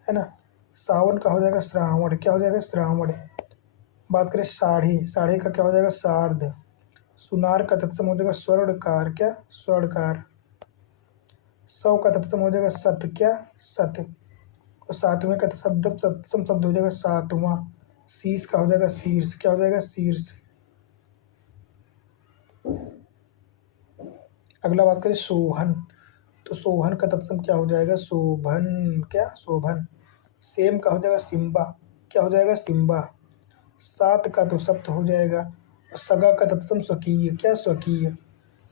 है ना। सावन का हो जाएगा श्रावण, क्या हो जाएगा, श्रावण। बात करें साढ़े, साढ़े का क्या हो जाएगा, सार्ध। सुनार का तत्सम हो जाएगा स्वर्णकार, क्या, स्वर्णकार। सौ का तत्सम हो जाएगा सत, क्या, सत। और सातवें का शब्द तत्सम शब्द हो जाएगा सातवां। शीर्ष का हो जाएगा शीर्ष, क्या हो जाएगा, शीर्ष। अगला बात करें सोहन, तो सोहन का तत्सम क्या हो जाएगा, शोभन, क्या, शोभन। सेम का हो जाएगा सिम्बा, क्या हो जाएगा, सिम्बा। सात का तो सप्त हो जाएगा। और सगा का तत्सम स्वकीय, क्या, स्वकीय।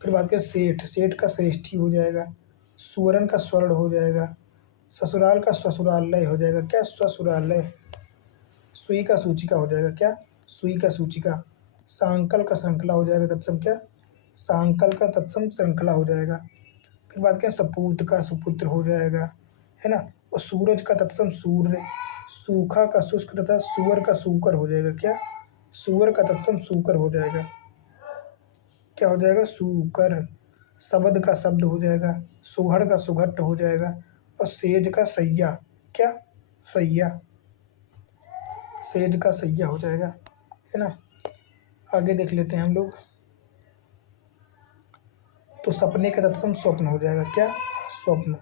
फिर बात करें सेठ, सेठ का श्रेष्ठी हो जाएगा। सुवर्ण का स्वर्ण हो जाएगा। ससुराल का ससुरालय हो जाएगा, क्या, ससुरालय। सुई का सूचिका हो जाएगा, क्या, सुई का सूचिका। सांकल का श्रृंखला हो जाएगा तत्सम, क्या, सांकल का तत्सम श्रृंखला हो जाएगा। फिर बात करें सपूत का सुपुत्र हो जाएगा, है ना। और सूरज का तत्सम सूर्य। सूखा का शुष्क तथा सुअर का सूकर हो जाएगा, क्या, सुअर का तत्सम सूकर हो जाएगा, क्या हो जाएगा, सूकर। शब्द का शब्द हो जाएगा। सुघड़ का सुघट्ट हो जाएगा। और सेज का सैया, क्या, सैया, सेज का सैया हो जाएगा, है ना। आगे देख लेते हैं हम लोग। तो सपने का तत्सम स्वप्न हो जाएगा, क्या, स्वप्न,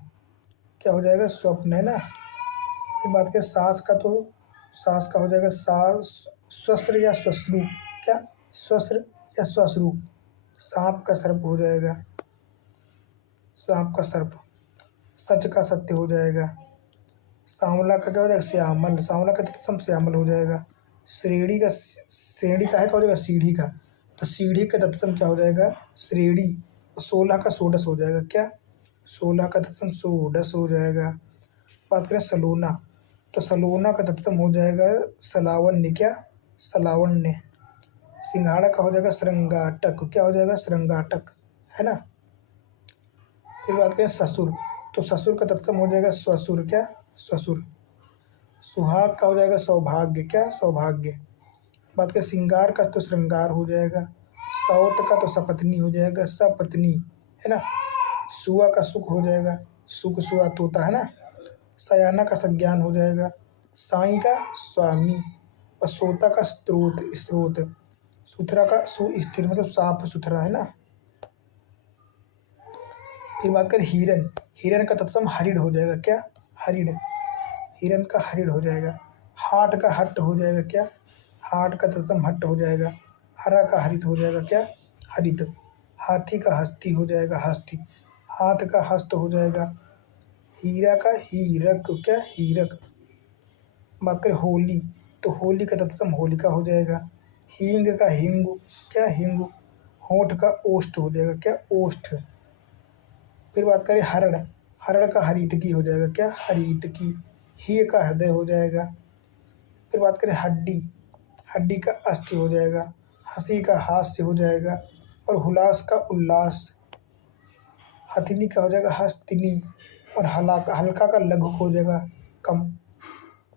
क्या हो जाएगा, स्वप्न, है ना। फिर बात करें सास का, तो सास का हो जाएगा सास, स्वस्त्र या श्वश्रु, क्या, स्वस्त्र या श्वश्रु। सांप का सर्प हो जाएगा, सांप का सर्प। सच का सत्य हो जाएगा। सांवला का क्या हो जाएगा, श्यामल, सांवला का तत्सम श्यामल हो जाएगा। श्रेणी का, श्रेणी का है, क्या हो जाएगा, सीढ़ी का। तो सीढ़ी का तत्सम क्या हो जाएगा, श्रेणी। और 16 का सोडस हो जाएगा, क्या, 16 का तत्सम सोडस हो जाएगा। बात करें सलोना, तो सलोना का तत्सम हो जाएगा सलावन्य, क्या, सलावन्य। सिंघाड़ा का हो जाएगा श्रृंगाटक, क्या हो जाएगा, श्रृंगाटक, है ना। फिर बात करें ससुर, तो ससुर का तत्सम हो जाएगा ससुर, क्या, ससुर। सुहाग का हो जाएगा सौभाग्य, क्या सौभाग्य। बात करें श्रृंगार का तो श्रृंगार हो जाएगा। सौत का तो सपत्नी हो जाएगा, सपत्नी, है ना। सुआ का सुख हो जाएगा, सुख सुआ तोता, है ना। सयाना का संज्ञान हो जाएगा। साई का स्वामी। और सोता का स्रोत, स्रोत। सुथरा का सुस्थिर मतलब साफ सुथरा, है ना। फिर बात करें हिरण, हिरण का तत्सम हरिण हो जाएगा, क्या हरिण। हिरण का हरिण हो जाएगा। हाट का हट हो जाएगा, क्या हाट का तत्सम हट हो जाएगा। हरा का हरित हो जाएगा, क्या हरित। हाथी का हस्ती हो जाएगा, हस्ती। हाथ का हस्त हो जाएगा। हीरा का हीरक, क्या हीरक। बात करें होली, तो होली का तत्सम होलिका हो जाएगा। हींग का हिंगु, क्या हिंगु। होठ का ओष्ठ हो जाएगा, क्या ओष्ठ। फिर बात करें हरण, हरण का हरितकी हो जाएगा, क्या हरितकी। ही का हृदय हो जाएगा। फिर बात करें हड्डी, हड्डी का अस्थि हो जाएगा। हंसी का हास्य हो जाएगा। और हुलास का उल्लास। हथिनी का हो जाएगा हस्तिनी। और हल्का का लघु हो जाएगा कम।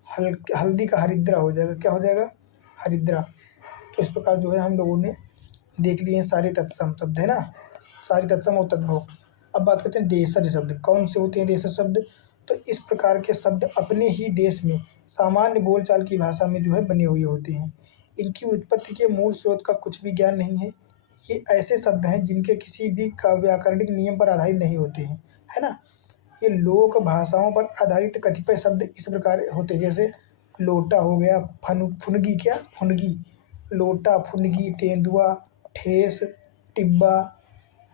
हल्दी का हरिद्रा हो जाएगा, क्या हो जाएगा हरिद्रा। तो इस प्रकार जो है हम लोगों ने देख लिए हैं सारे तत्सम शब्द, है ना, सारे तत्सम और तद्भव। अब बात करते हैं देशज शब्द, कौन से होते हैं देशज शब्द। तो इस प्रकार के शब्द अपने ही देश में सामान्य बोलचाल की भाषा में जो है बने हुए होते हैं। इनकी उत्पत्ति के मूल स्रोत का कुछ भी ज्ञान नहीं है। ये ऐसे शब्द हैं जिनके किसी भी व्याकरणिक नियम पर आधारित नहीं होते हैं, है ना। ये लोक भाषाओं पर आधारित कतिपय शब्द इस प्रकार होते हैं, जैसे लोटा हो गया, फुनगी, क्या फुनगी। लोटा, फुनगी, तेंदुआ, ठेस, टिब्बा,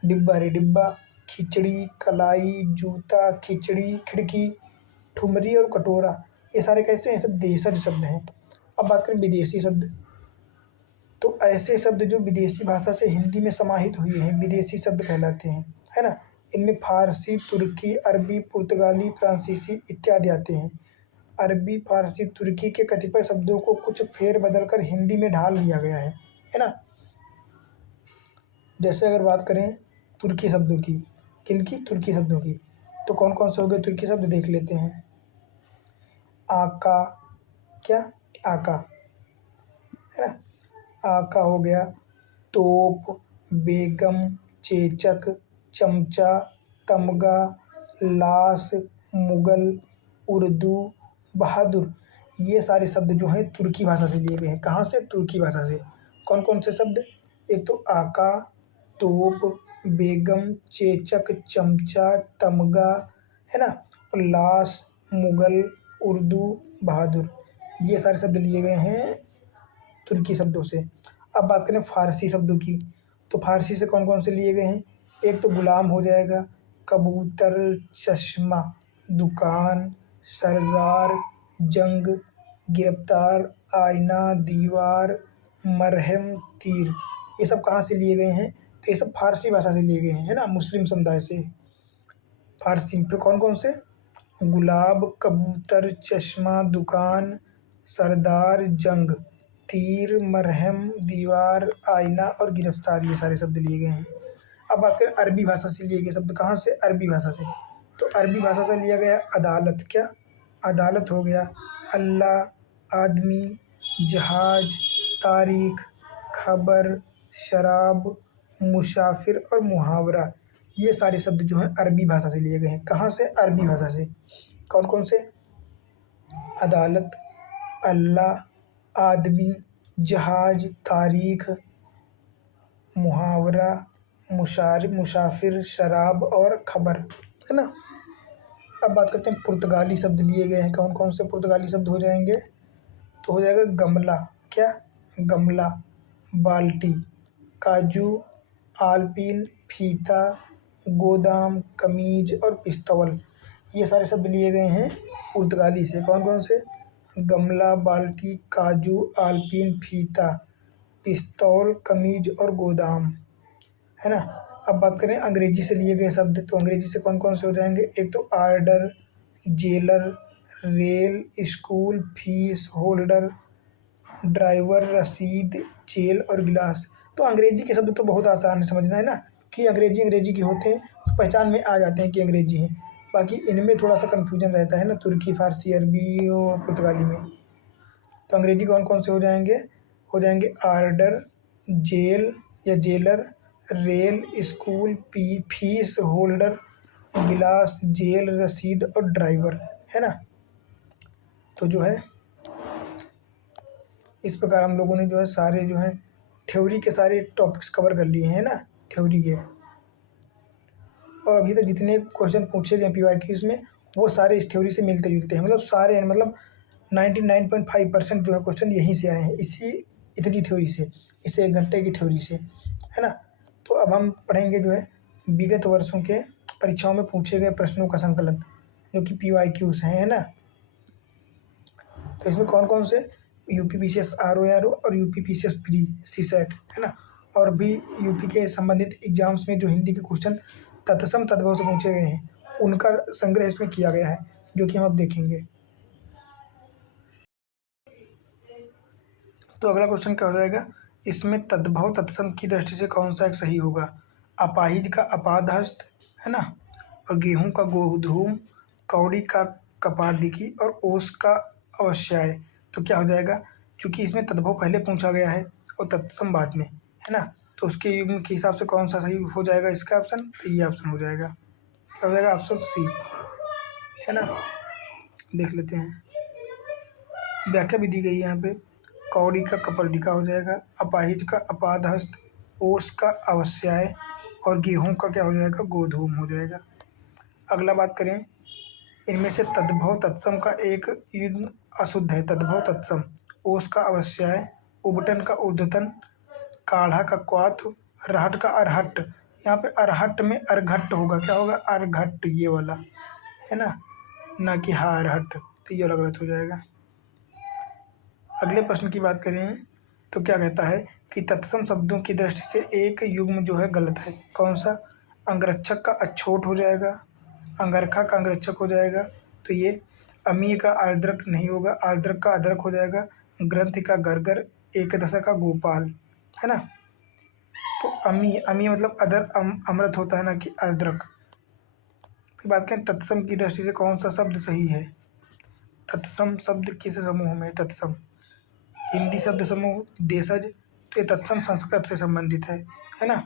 डिब्बा रे डिब्बा, खिचड़ी, कलाई, जूता, खिचड़ी, खिड़की, ठुमरी और कटोरा। ये सारे कैसे हैं, सब देशज शब्द हैं। अब बात करें विदेशी शब्द, तो ऐसे शब्द जो विदेशी भाषा से हिंदी में समाहित हुए हैं विदेशी शब्द कहलाते हैं, है ना। इनमें फारसी, तुर्की, अरबी, पुर्तगाली, फ्रांसीसी इत्यादि आते हैं। अरबी, फारसी, तुर्की के कतिपय शब्दों को कुछ फेर बदल कर हिंदी में ढाल लिया गया है ना। जैसे अगर बात करें तुर्की शब्दों की, किनकी, तुर्की शब्दों की, तो कौन कौन से हो गए तुर्की शब्द देख लेते हैं। आका, क्या आका, है ना। आका हो गया। तोप, बेगम, चेचक, चमचा, तमगा, लाश, मुगल, उर्दू, बहादुर। ये सारे शब्द जो हैं तुर्की भाषा से लिए गए हैं। कहाँ से, तुर्की भाषा से। कौन कौन से शब्द, एक तो आका, तोप, बेगम, चेचक, चमचा, तमगा, है ना, और लाश, मुगल, उर्दू, बहादुर। ये सारे शब्द लिए गए हैं तुर्की शब्दों से। अब बात करें फ़ारसी शब्दों की, तो फ़ारसी से कौन कौन से लिए गए हैं। एक तो गुलाम हो जाएगा, कबूतर, चश्मा, दुकान, सरदार, जंग, गिरफ्तार, आईना, दीवार, मरहम, तीर। ये सब कहाँ से लिए गए हैं, तो ये सब फ़ारसी भाषा से लिए गए हैं, है ना, मुस्लिम समुदाय से। फ़ारसी पे कौन कौन से, गुलाब, कबूतर, चश्मा, दुकान, सरदार, जंग, तीर, मरहम, दीवार, आईना और गिरफ्तार। ये सारे शब्द लिए गए हैं। अब बात करें अरबी भाषा से लिए गए शब्द, कहाँ से, अरबी भाषा से। तो अरबी भाषा से लिया गया अदालत, क्या अदालत हो गया। अल्लाह, आदमी, जहाज, तारीख, खबर, शराब, मुसाफिर और मुहावरा। ये सारे शब्द जो हैं अरबी भाषा से लिए गए हैं। कहाँ से, अरबी भाषा से। कौन कौन से, अदालत, अल्लाह, आदमी, जहाज, तारीख, मुहावरा, मुसाफिर, शराब और खबर, है ना। अब बात करते हैं पुर्तगाली शब्द लिए गए हैं। कौन कौन से पुर्तगाली शब्द हो जाएंगे, तो हो जाएगा गमला, क्या गमला, बाल्टी, काजू, आलपीन, फीता, गोदाम, कमीज और पिस्तौल। ये सारे शब्द लिए गए हैं पुर्तगाली से। कौन कौन से, गमला, बाल्टी, काजू, आलपीन, फीता, पिस्तौल, कमीज और गोदाम, है ना। अब बात करें अंग्रेजी से लिए गए शब्द, तो अंग्रेजी से कौन कौन से हो जाएंगे, एक तो order, jailer, rail, school, fees, holder, driver, रसीद, जेल और गिलास। तो अंग्रेजी के शब्द तो बहुत आसान है समझना, है ना, कि अंग्रेजी अंग्रेजी के होते हैं तो पहचान में आ जाते हैं कि अंग्रेजी हैं। बाकी इनमें थोड़ा सा कन्फ्यूजन रहता है ना, तुर्की, फारसी, अरबी और पुर्तगाली में। तो अंग्रेजी कौन कौन से हो जाएंगे आर्डर, जेल या jailer, rail, school, fees holder, गिलास, जेल, रसीद और ड्राइवर, है ना। तो जो है इस प्रकार हम लोगों ने जो है सारे जो है थ्योरी के सारे टॉपिक्स कवर कर लिए हैं ना, थ्योरी के। और अभी तक जितने क्वेश्चन पूछे गए पीवाईक्यूज में वो सारे इस थ्योरी से मिलते जुलते हैं, मतलब सारे, मतलब 99.5% जो है क्वेश्चन यहीं से आए हैं, इतनी थ्योरी से, इस 1 घंटे की थ्योरी से, है ना। तो अब हम पढ़ेंगे जो है विगत वर्षों के परीक्षाओं में पूछे गए प्रश्नों का संकलन, जो कि पीवाईक्यूज हैं, है ना। तो इसमें कौन कौन से, यूपी पीसीएस आरओ और यूपी पीसीएस प्री सीसेट, है ना। और भी यूपी के संबंधित एग्जाम्स में जो हिंदी के क्वेश्चन तत्सम तद्भव से पूछे गए हैं उनका संग्रह इसमें किया गया है, जो कि हम अब देखेंगे। तो अगला क्वेश्चन क्या हो जाएगा, इसमें तद्भव तत्सम की दृष्टि से कौन सा एक सही होगा। अपाहिज का अपादहस्त, है ना, और गेहूं का गोधूम, कौड़ी का कपारदिकी और ओस का अवश्याय। तो क्या हो जाएगा, क्योंकि इसमें तद्भव पहले पूछा गया है और तत्सम बाद में, है ना, तो उसके युग्म के हिसाब से कौन सा सही हो जाएगा इसका ऑप्शन, तो ये ऑप्शन हो जाएगा, क्या हो जाएगा, ऑप्शन सी, है ना। देख लेते हैं, व्याख्या भी दी गई है यहाँ पे। कौड़ी का कपर्दिका हो जाएगा, अपाहिज का अपादहस्त, ओस का अवस्याय और गेहूं का क्या हो जाएगा, गोधूम हो जाएगा। अगला बात करें, इनमें से तद्भव तत्सम का एक युग्म अशुद्ध है, तद्भव तत्सम, ओस का अवस्याय, उबटन का ऊर्ध्वतन, काढ़ा का क्वाथ, रहट का अरहट। यहाँ पे अरहट में अरघट होगा, क्या होगा, अरघट, ये वाला, है ना कि हाँ अरहट, तो ये वाला गलत हो जाएगा। अगले प्रश्न की बात करें तो क्या कहता है कि तत्सम शब्दों की दृष्टि से एक युग्म जो है गलत है, कौन सा, अंगरक्षक का अछोट हो जाएगा, अंगरखा का अंगरक्षक हो जाएगा, तो ये अमीय का आर्द्रक नहीं होगा, आर्द्रक का अदरक हो जाएगा, ग्रंथ का गरगर, एकदशा का गोपाल, है ना। तो अमीय, अमीय मतलब अदर, अमृत होता है ना कि आर्द्रक। फिर बात करें तत्सम की दृष्टि से कौन सा शब्द सही है। तत्सम शब्द किस समूह में, तत्सम हिंदी शब्द समूह, देशज, तो ये तत्सम संस्कृत से संबंधित है ना।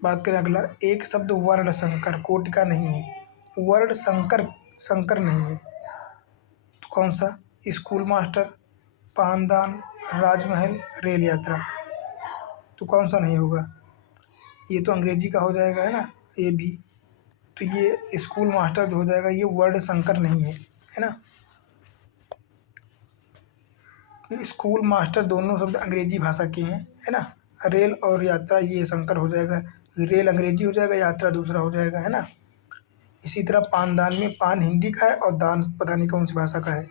बात करें अगला, एक शब्द वर्ण संकर, कोटि का नहीं है, वर्ण संकर, संकर नहीं है, तो कौन सा, स्कूल मास्टर, पानदान, राजमहल, रेल यात्रा, तो कौन सा नहीं होगा, ये तो अंग्रेजी का हो जाएगा, है ना, ये भी। तो ये स्कूल मास्टर जो हो जाएगा ये वर्ण संकर नहीं है ना। स्कूल मास्टर दोनों शब्द अंग्रेजी भाषा के हैं, है ना। रेल और यात्रा ये संकर हो जाएगा, रेल अंग्रेजी हो जाएगा, यात्रा दूसरा हो जाएगा, है ना। इसी तरह पानदान में पान हिंदी का है और दान पता नहीं कौन सी भाषा का है।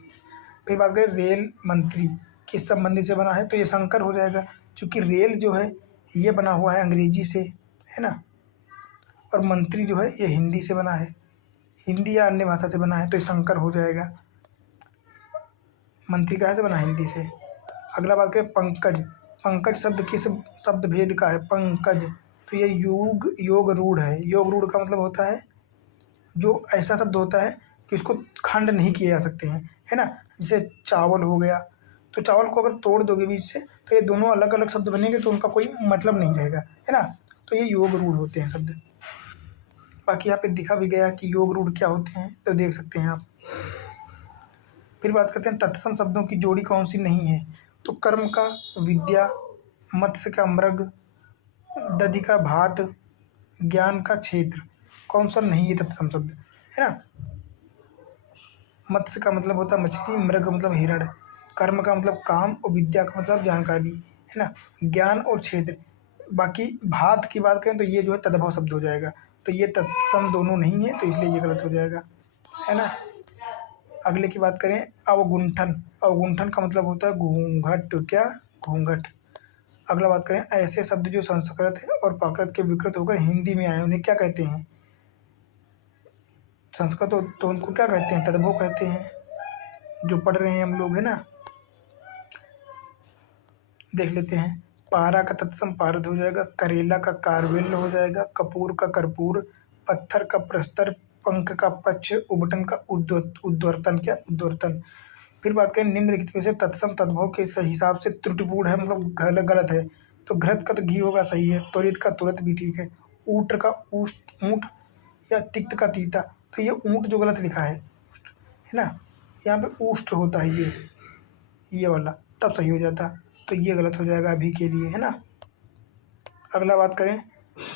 फिर बात करें रेल मंत्री किस संबंधी से बना है, तो ये संकर हो जाएगा, क्योंकि रेल जो है ये बना हुआ है अंग्रेजी से, है ना, और मंत्री जो है ये हिंदी से बना है, हिंदी या अन्य भाषा से बना है, तो ये संकर हो जाएगा। मंत्री कहाँ से बना, हिंदी से। अगला बात करें पंकज, पंकज शब्द किस शब्द भेद का है, पंकज, तो ये योग रूढ़ है, योग रूढ़ का मतलब होता है जो ऐसा शब्द होता है कि उसको खंड नहीं किए जा सकते हैं, है ना। जैसे चावल हो गया, तो चावल को अगर तोड़ दोगे बीच से तो ये दोनों अलग अलग शब्द बनेंगे तो उनका कोई मतलब नहीं रहेगा, है ना। तो ये योग रूढ़ होते हैं शब्द। बाकी यहाँ पे दिखा भी गया कि योग रूढ़ क्या होते हैं, तो देख सकते हैं आप। फिर बात करते हैं तत्सम शब्दों की जोड़ी कौन सी नहीं है, तो कर्म का विद्या, मत्स्य का मृग, दधि का भात, ज्ञान का क्षेत्र, कौन सा नहीं है तत्सम शब्द, है ना। मत्स्य का मतलब होता है मछली, मृग मतलब हिरण, कर्म का मतलब काम और विद्या का मतलब जानकारी, है ना, ज्ञान और क्षेत्र। बाकी भात की बात करें तो ये जो है तद्भव शब्द हो जाएगा, तो ये तत्सम दोनों नहीं है, तो इसलिए ये गलत हो जाएगा, है ना। अगले की बात करें अवगुंठन, अवगुंठन का मतलब होता है घूंघट, क्या, घूंघट। अगला बात करें ऐसे शब्द जो संस्कृत है और प्राकृत के विकृत होकर हिंदी में आए उन्हें क्या कहते हैं, संस्कृत हो तो उनको क्या कहते हैं, तद्भव कहते हैं, जो पढ़ रहे हैं हम लोग, है ना। देख लेते हैं, पारा का तत्सम पारद हो जाएगा, करेला का कारवेल हो जाएगा, कपूर का कर्पूर, पत्थर का प्रस्तर, पंख का पक्ष, उबटन का उद्वर्तन, क्या उद्वर्तन। फिर बात करें निम्नलिखित में से तत्सम तद्भव के हिसाब से त्रुटिपूर्ण है, मतलब गलत गलत है। तो घृत का तो घी होगा, सही है। त्वरित का तुरंत भी ठीक है। ऊट का ऊष्ट, ऊँट, या तिक्त का तीता। तो ये ऊँट जो गलत लिखा है ना, यहाँ पे ऊष्ट होता है ये वाला, तब सही हो जाता। तो ये गलत हो जाएगा अभी के लिए, है ना। अगला बात करें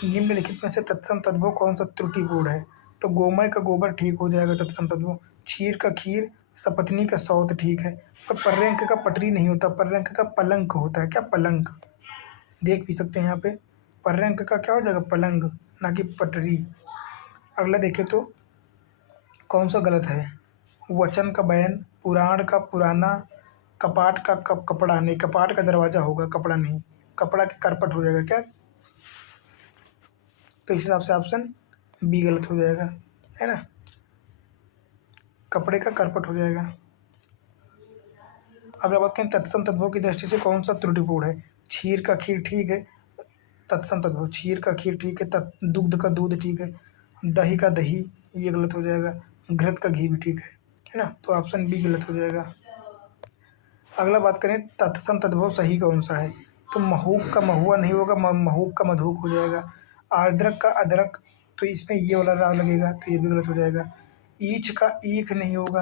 निम्नलिखित में से तत्सम तद्भव कौन सा त्रुटिपूर्ण है। तो गोमय का गोबर ठीक हो जाएगा तत्सम तद्भव। क्षीर का खीर, सपत्नी का सौत ठीक है। पर पर्यंक का पटरी नहीं होता, पर्यंक का पलंक होता है, क्या पलंक। देख भी सकते हैं यहाँ पे, पर्यंक का क्या हो जाएगा, पलंग, ना कि पटरी। अगला देखें तो कौन सा गलत है। वचन का बयान, पुराण का पुराना, कपाट का कपड़ा नहीं, कपाट का दरवाजा होगा, कपड़ा नहीं। कपड़ा के करपट हो जाएगा क्या। तो इस हिसाब से ऑप्शन बी गलत हो जाएगा, है ना। कपड़े का करपट हो जाएगा। अब बात करें तत्सम तद्भव की दृष्टि से कौन सा त्रुटिपूर्ण है। क्षीर का खीर ठीक है, तत्सम तद्भव। क्षीर का खीर ठीक है, दुग्ध का दूध ठीक है। दही का दही, ये गलत हो जाएगा। घृत का घी भी ठीक है ना। तो ऑप्शन बी गलत हो जाएगा। अगला बात करें तत्सम तद्भव सही कौन सा है। तो महूक का महुआ नहीं होगा, महूक का मधुक हो जाएगा। आर्द्रक का अदरक, तो इसमें ये वाला राग लगेगा, तो ये भी गलत हो जाएगा। ईच का ईख नहीं होगा,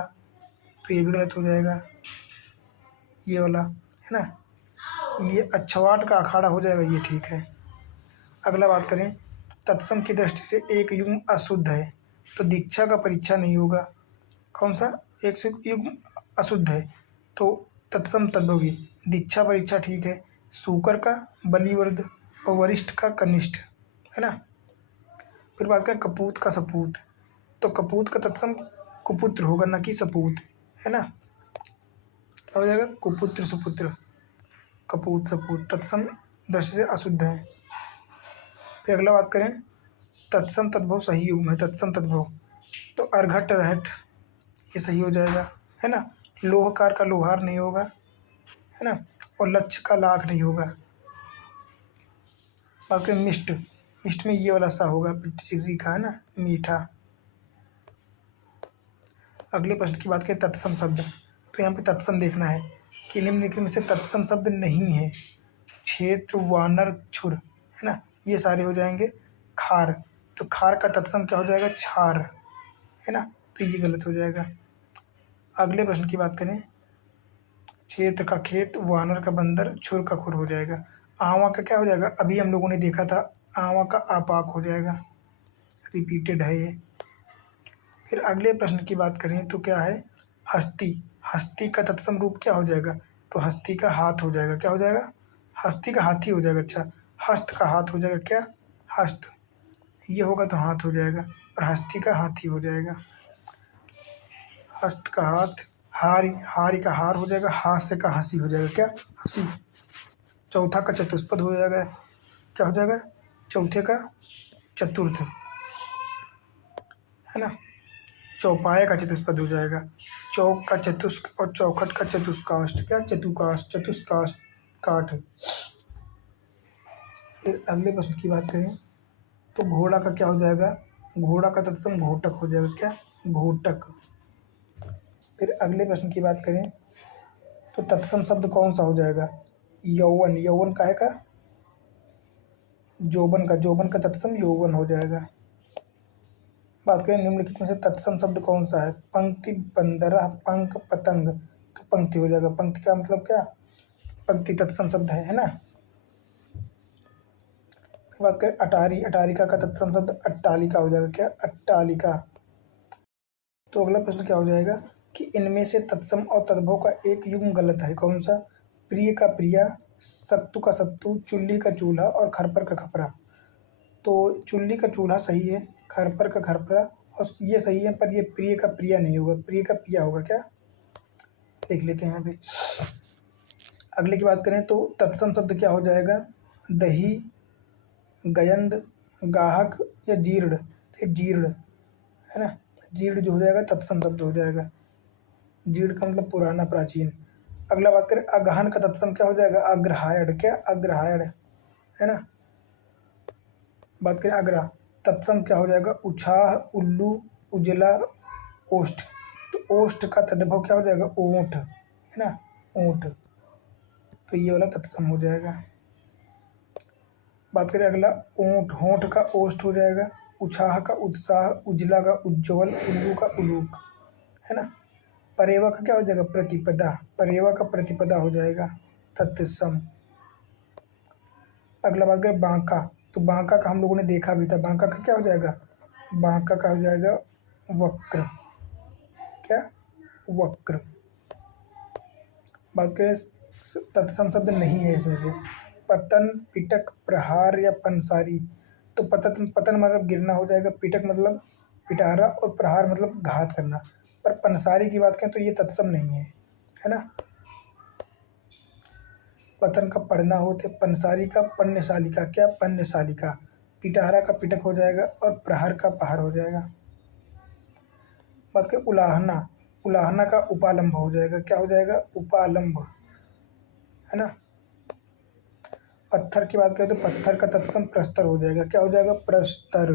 तो ये भी गलत हो जाएगा, ये वाला, है ना। ये अच्छवाट का अखाड़ा हो जाएगा, ये ठीक है। अगला बात करें तत्सम की दृष्टि से एक युग्म अशुद्ध है। तो दीक्षा का परीक्षा नहीं होगा, कौन सा, एक से युग्म अशुद्ध है। तो तत्सम तद्भव की दीक्षा परीक्षा ठीक है। सूकर का बलिवर्द और वरिष्ठ का कनिष्ठ, है ना। फिर बात करें कपूत का सपूत। तो कपूत का तत्सम कुपुत्र होगा, ना कि सपूत, है ना। क्या हो जाएगा, कुपुत्र सुपुत्र, कपूत सपूत, तत्सम दृष्टि से अशुद्ध है। फिर अगला बात करें तत्सम तद्भव सही युग्म है, तत्सम तद्भव। तो अर्घट रहट, ये सही हो जाएगा, है ना। लोहकार का लोहार नहीं होगा, है ना। और लक्ष्य का लाख नहीं होगा। बात करें मिष्ट, मिष्ट में ये वाला सा होगा, चिर्री का, है ना, मीठा। अगले प्रश्न की बात करें तत्सम शब्द। तो यहाँ पे तत्सम देखना है कि निम्नलिखित में से तत्सम शब्द नहीं है। क्षेत्र, वानर, छुर, है ना, ये सारे हो जाएंगे। खार, तो खार का तत्सम क्या हो जाएगा, छार, है ना। तो ये गलत हो जाएगा। अगले प्रश्न की बात करें क्षेत्र का खेत, वानर का बंदर, छुर का खुर हो जाएगा। आवा का क्या हो जाएगा, अभी हम लोगों ने देखा था, आवा का आपाक हो जाएगा, रिपीटेड है ये। फिर अगले प्रश्न की बात करें तो क्या है, हस्ती, हस्ती का तत्सम रूप क्या हो जाएगा। तो हस्ती का हाथ हो जाएगा, क्या हो जाएगा, हस्ती का हाथी हो जाएगा। अच्छा, हस्त का हाथ हो जाएगा, क्या, हस्त, ये होगा तो हाथ हो जाएगा, और हस्ती का हाथी हो जाएगा। हस्त का हाथ, हारी, हारी का हार हो जाएगा, हास्य का हंसी हो जाएगा, क्या, हंसी। चौथा का चतुष्पद हो जाएगा, क्या हो जाएगा, चौथे का चतुर्थ, है ना। चौपाया का चतुष्पद हो जाएगा। चौक का चतुष्क और चौखट का चतुष्काष्ट, क्या, चतुकाष्ट, चतुष्काष्ट, काठ। फिर अगले प्रश्न की बात करें तो घोड़ा का क्या हो जाएगा, घोड़ा का तत्सम घोटक हो जाएगा, क्या, घोटक। फिर अगले प्रश्न की बात करें तो तत्सम शब्द कौन सा हो जाएगा। यौवन, यौवन काहे का, जोबन का, जोबन का तत्सम यौवन हो जाएगा। बात करें निम्नलिखित में से तत्सम शब्द कौन सा है। पंक्ति, बंदरा, पंख, पतंग। तो पंक्ति हो जाएगा, पंक्ति का मतलब क्या, पंक्ति तत्सम शब्द है ना। फिर बात करें अटारी, अटारिका का तत्सम शब्द अट्टालिका हो जाएगा, क्या, अट्टालिका। तो अगला प्रश्न क्या हो जाएगा कि इनमें से तत्सम और तद्भव का एक युग्म गलत है, कौन सा। प्रिय का प्रिया, सत्तू का सत्तू, चुल्ली का चूल्हा और खरपर का खपरा। तो चुल्ली का चूल्हा सही है, खरपर का खरपरा और ये सही है, पर ये प्रिय का प्रिया नहीं होगा, प्रिय का पिया होगा, क्या, देख लेते हैं यहाँ पे। अगले की बात करें तो तत्सम शब्द क्या हो जाएगा, दही, गयंद, गाहक या जीर्ण। तो जीर्ण, है ना, जीर्ण जो हो जाएगा तत्सम शब्द हो जाएगा। जीर्ण का मतलब पुराना, प्राचीन। अगला बात करें अगहन का तत्सम क्या हो जाएगा, अग्रहायण, क्या, अग्रहायण, है ना। बात करें अग्रा, तत्सम क्या हो जाएगा? उछाह, उल्लू, उजला, ओष्ठ। तो ओष्ठ का तद्भव क्या हो जाएगा? ओंठ, है ना, ओंठ। तो ये वाला तत्सम हो जाएगा। बात करें अगला, ऊंट, होंठ का ओष्ठ हो जाएगा। उछाह का उत्साह, उजला का उज्ज्वल, उल्लू का उलूक, है ना। परेवा का क्या हो जाएगा? प्रतिपदा, परेवा का प्रतिपदा हो जाएगा तत्सम। अगला बात करें बांका, तो बांका का हम लोगों ने देखा भी था। बांका का क्या हो जाएगा? बांका का हो जाएगा वक्र, क्या? वक्र। बात करें तत्सम शब्द नहीं है इसमें से। पतन, पिटक, प्रहार या पंसारी। तो पतन, पतन मतलब गिरना हो जाएगा, पिटक मतलब पिटारा, और प्रहार मतलब घात करना। पर पंसारी की बात करें तो ये तत्सम नहीं है ना। पतन का पढ़ना होते, पंसारी का पन्यशालिका, क्या? पन्यशालिका। पिटारा का पिटक हो जाएगा और प्रहार का पहार हो जाएगा। बात करें उलाहना, उलाहना का उपालंब हो जाएगा, क्या हो जाएगा? उपालंब, है ना। पत्थर की बात करें तो पत्थर का तत्सम प्रस्तर हो जाएगा, क्या हो जाएगा? प्रस्तर,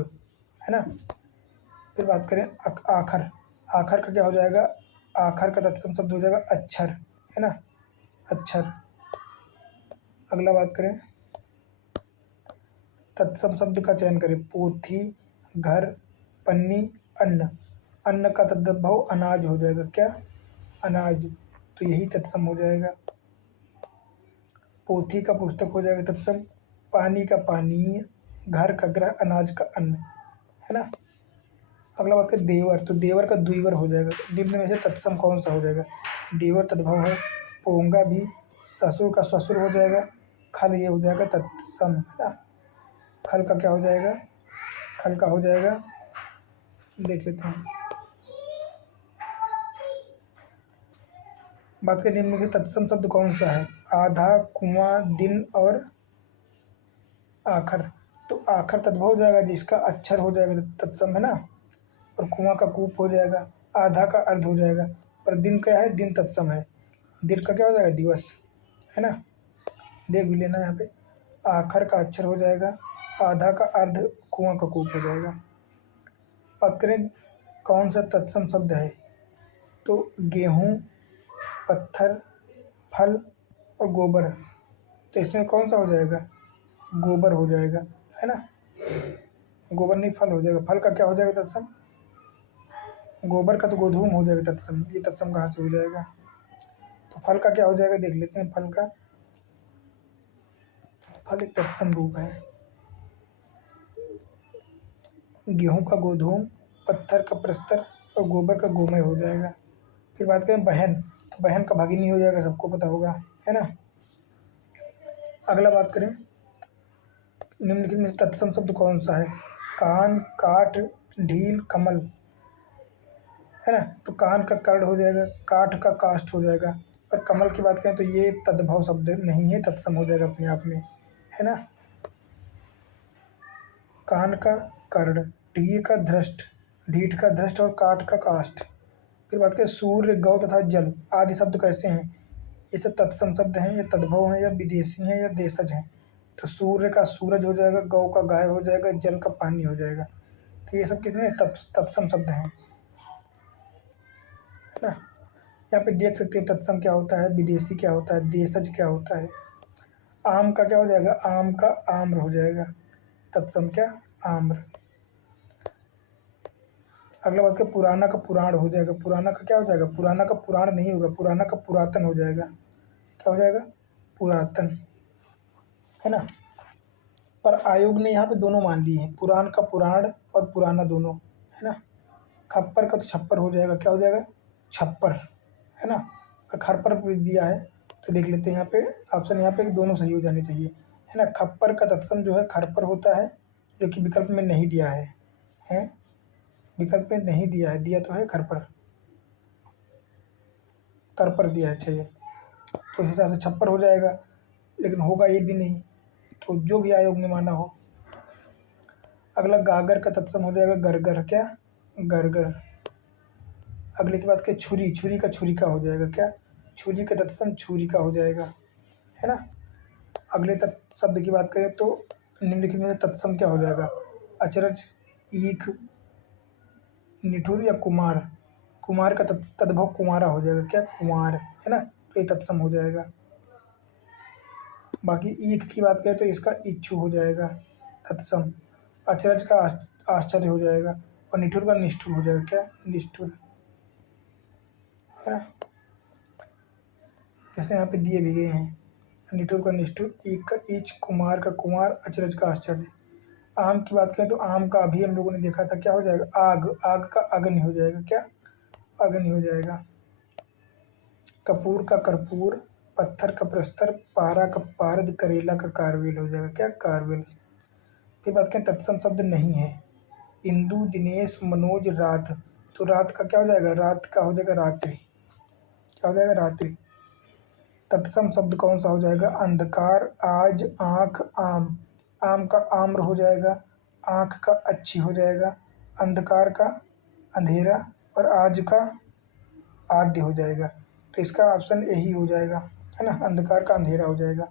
है ना। फिर बात करें आखर, आखर का क्या हो जाएगा? आखर का तत्सम शब्द हो जाएगा अक्षर, है ना, अक्षर। अगला बात करें तत्सम शब्द का चयन करें। पोथी, घर, पन्नी, अन्न। अन्न का तद्भव अनाज हो जाएगा, क्या? अनाज। तो यही तत्सम हो जाएगा। पोथी का पुस्तक हो जाएगा तत्सम। पानी का पानीय, घर का ग्रह, अनाज का अन्न, है ना। अगला बात करें देवर, तो देवर का द्विवर हो जाएगा। निम्न में से तत्सम कौन सा हो जाएगा? देवर तद्भव है पोंगा भी। ससुर का ससुर हो जाएगा। खल ये हो जाएगा तत्सम, है ना। खल का क्या हो जाएगा? खल का हो जाएगा, देख लेते हैं। बात करें निम्न में से तत्सम शब्द कौन सा है? आधा, कुआं, दिन और आखर। तो आखर तद्भव हो जाएगा जिसका अक्षर हो जाएगा तत्सम, है ना। और कुआं का कूप हो जाएगा। आधा का अर्ध हो जाएगा। पर दिन क्या है? दिन तत्सम है। दिन का क्या हो जाएगा? दिवस, है ना। देख भी लेना यहाँ पे। आखर का अक्षर हो जाएगा, आधा का अर्ध, कुआं का कूप हो जाएगा। बात करें कौन सा तत्सम शब्द है, तो गेहूँ, पत्थर, फल और गोबर। तो इसमें कौन सा हो जाएगा? गोबर हो जाएगा, है ना। गोबर नहीं, फल हो जाएगा। फल का क्या हो जाएगा तत्सम? गोबर का तो गोधूम हो जाएगा तत्सम। ये तत्सम कहाँ से हो जाएगा? तो फल का क्या हो जाएगा, देख लेते हैं। फल का, फल एक तत्सम रूप है। गेहूं का गोधूम, पत्थर का प्रस्तर और गोबर का गोमय हो जाएगा। फिर बात करें बहन, तो बहन का भगिनी हो जाएगा, सबको पता होगा, है ना। अगला बात करें निम्नलिखित में से तत्सम शब्द कौन सा है? कान, काठ, ढील, कमल, है ना। तो कान का कर्ण हो जाएगा, काठ का काष्ठ हो जाएगा। और कमल की बात करें तो ये तद्भव शब्द नहीं है, तत्सम हो जाएगा अपने आप में, है ना। कान का कर्ण, ढील का धृष्ट, ढीठ का धृष्ट और काठ का काष्ठ। फिर बात करें सूर्य, गौ तथा जल आदि शब्द कैसे हैं? ये सब तत्सम शब्द हैं, या तद्भव हैं, या विदेशी हैं, या देशज हैं। तो सूर्य का सूरज हो जाएगा, गौ का गाय हो जाएगा, जल का पानी हो जाएगा। तो ये सब किसमें तत्सम शब्द हैं, है ना। यहाँ पे देख सकते हैं तत्सम क्या होता है, विदेशी क्या होता है, देशज क्या होता है। आम का क्या हो जाएगा? आम का आम्र हो जाएगा, तत्सम क्या? आम्र। अगला बात का पुराना का पुराण हो जाएगा। पुराना का क्या हो जाएगा? पुराना का पुराण नहीं होगा, पुराना का पुरातन हो जाएगा। क्या हो जाएगा? पुरातन, है ना। पर आयोग ने यहाँ पे दोनों मान लिए हैं, पुराण का पुराण और पुराना दोनों, है ना। खप्पर का तो छप्पर हो जाएगा, क्या हो जाएगा? छप्पर, है ना। और खरपर भी दिया है, तो देख लेते हैं यहाँ पे। ऑप्शन यहाँ पे दोनों सही हो जाने चाहिए, है ना। खप्पर का तत्सम जो है खरपर होता है, जो कि विकल्प में नहीं दिया है। विकल्प में नहीं दिया है, दिया तो है खरपर, करपर दिया है, अच्छा ये। तो इस हिसाब से छप्पर हो जाएगा, लेकिन होगा ये भी नहीं, तो जो भी आयोग ने माना हो। अगला गागर का तत्सम हो जाएगा गरगर, क्या? गरगर। अगले की बात करें छुरी, छुरी का छुरिका हो जाएगा, क्या? छुरी का तत्सम छुरिका हो जाएगा, है ना। अगले शब्द की बात करें तो निम्नलिखित में से तत्सम क्या हो जाएगा? अचरज, ईख, निठुर या कुमार। कुमार का तद्भव कुमारा हो जाएगा, क्या कुमार, है ना, तो ये तत्सम हो जाएगा। बाकी ईख की बात करें तो इसका इच्छु हो जाएगा तत्सम। अचरज का आश्चर्य हो जाएगा, और निठुर का निष्ठुर हो जाएगा, क्या निष्ठुर, है ना, जैसे यहाँ पे दिए भी गए हैं। निठुर का निष्ठुर, ईख का ईच, कुमार का कुमार, अचरज का आश्चर्य। आम की बात करें तो आम का अभी हम लोगों ने देखा था, क्या हो जाएगा, आग, आग का अग्नि हो जाएगा, क्या अग्नि हो जाएगा। कपूर का कर्पूर, पत्थर का प्रस्तर, पारा का पारद, करेला का कारवेल हो जाएगा, क्या कारवेल। फिर बात करें तत्सम शब्द नहीं है, इंदु, दिनेश, मनोज, रात। तो रात का क्या हो जाएगा, रात का हो जाएगा रात्रि, क्या हो जाएगा रात्रि। तत्सम शब्द कौन सा हो जाएगा, अंधकार, आज, आँख, आम। आम का आम्र हो जाएगा, आँख का अच्छी हो जाएगा, अंधकार का अंधेरा, और आज का आद्य हो जाएगा। तो इसका ऑप्शन यही हो जाएगा, है ना, अंधकार का अंधेरा हो जाएगा।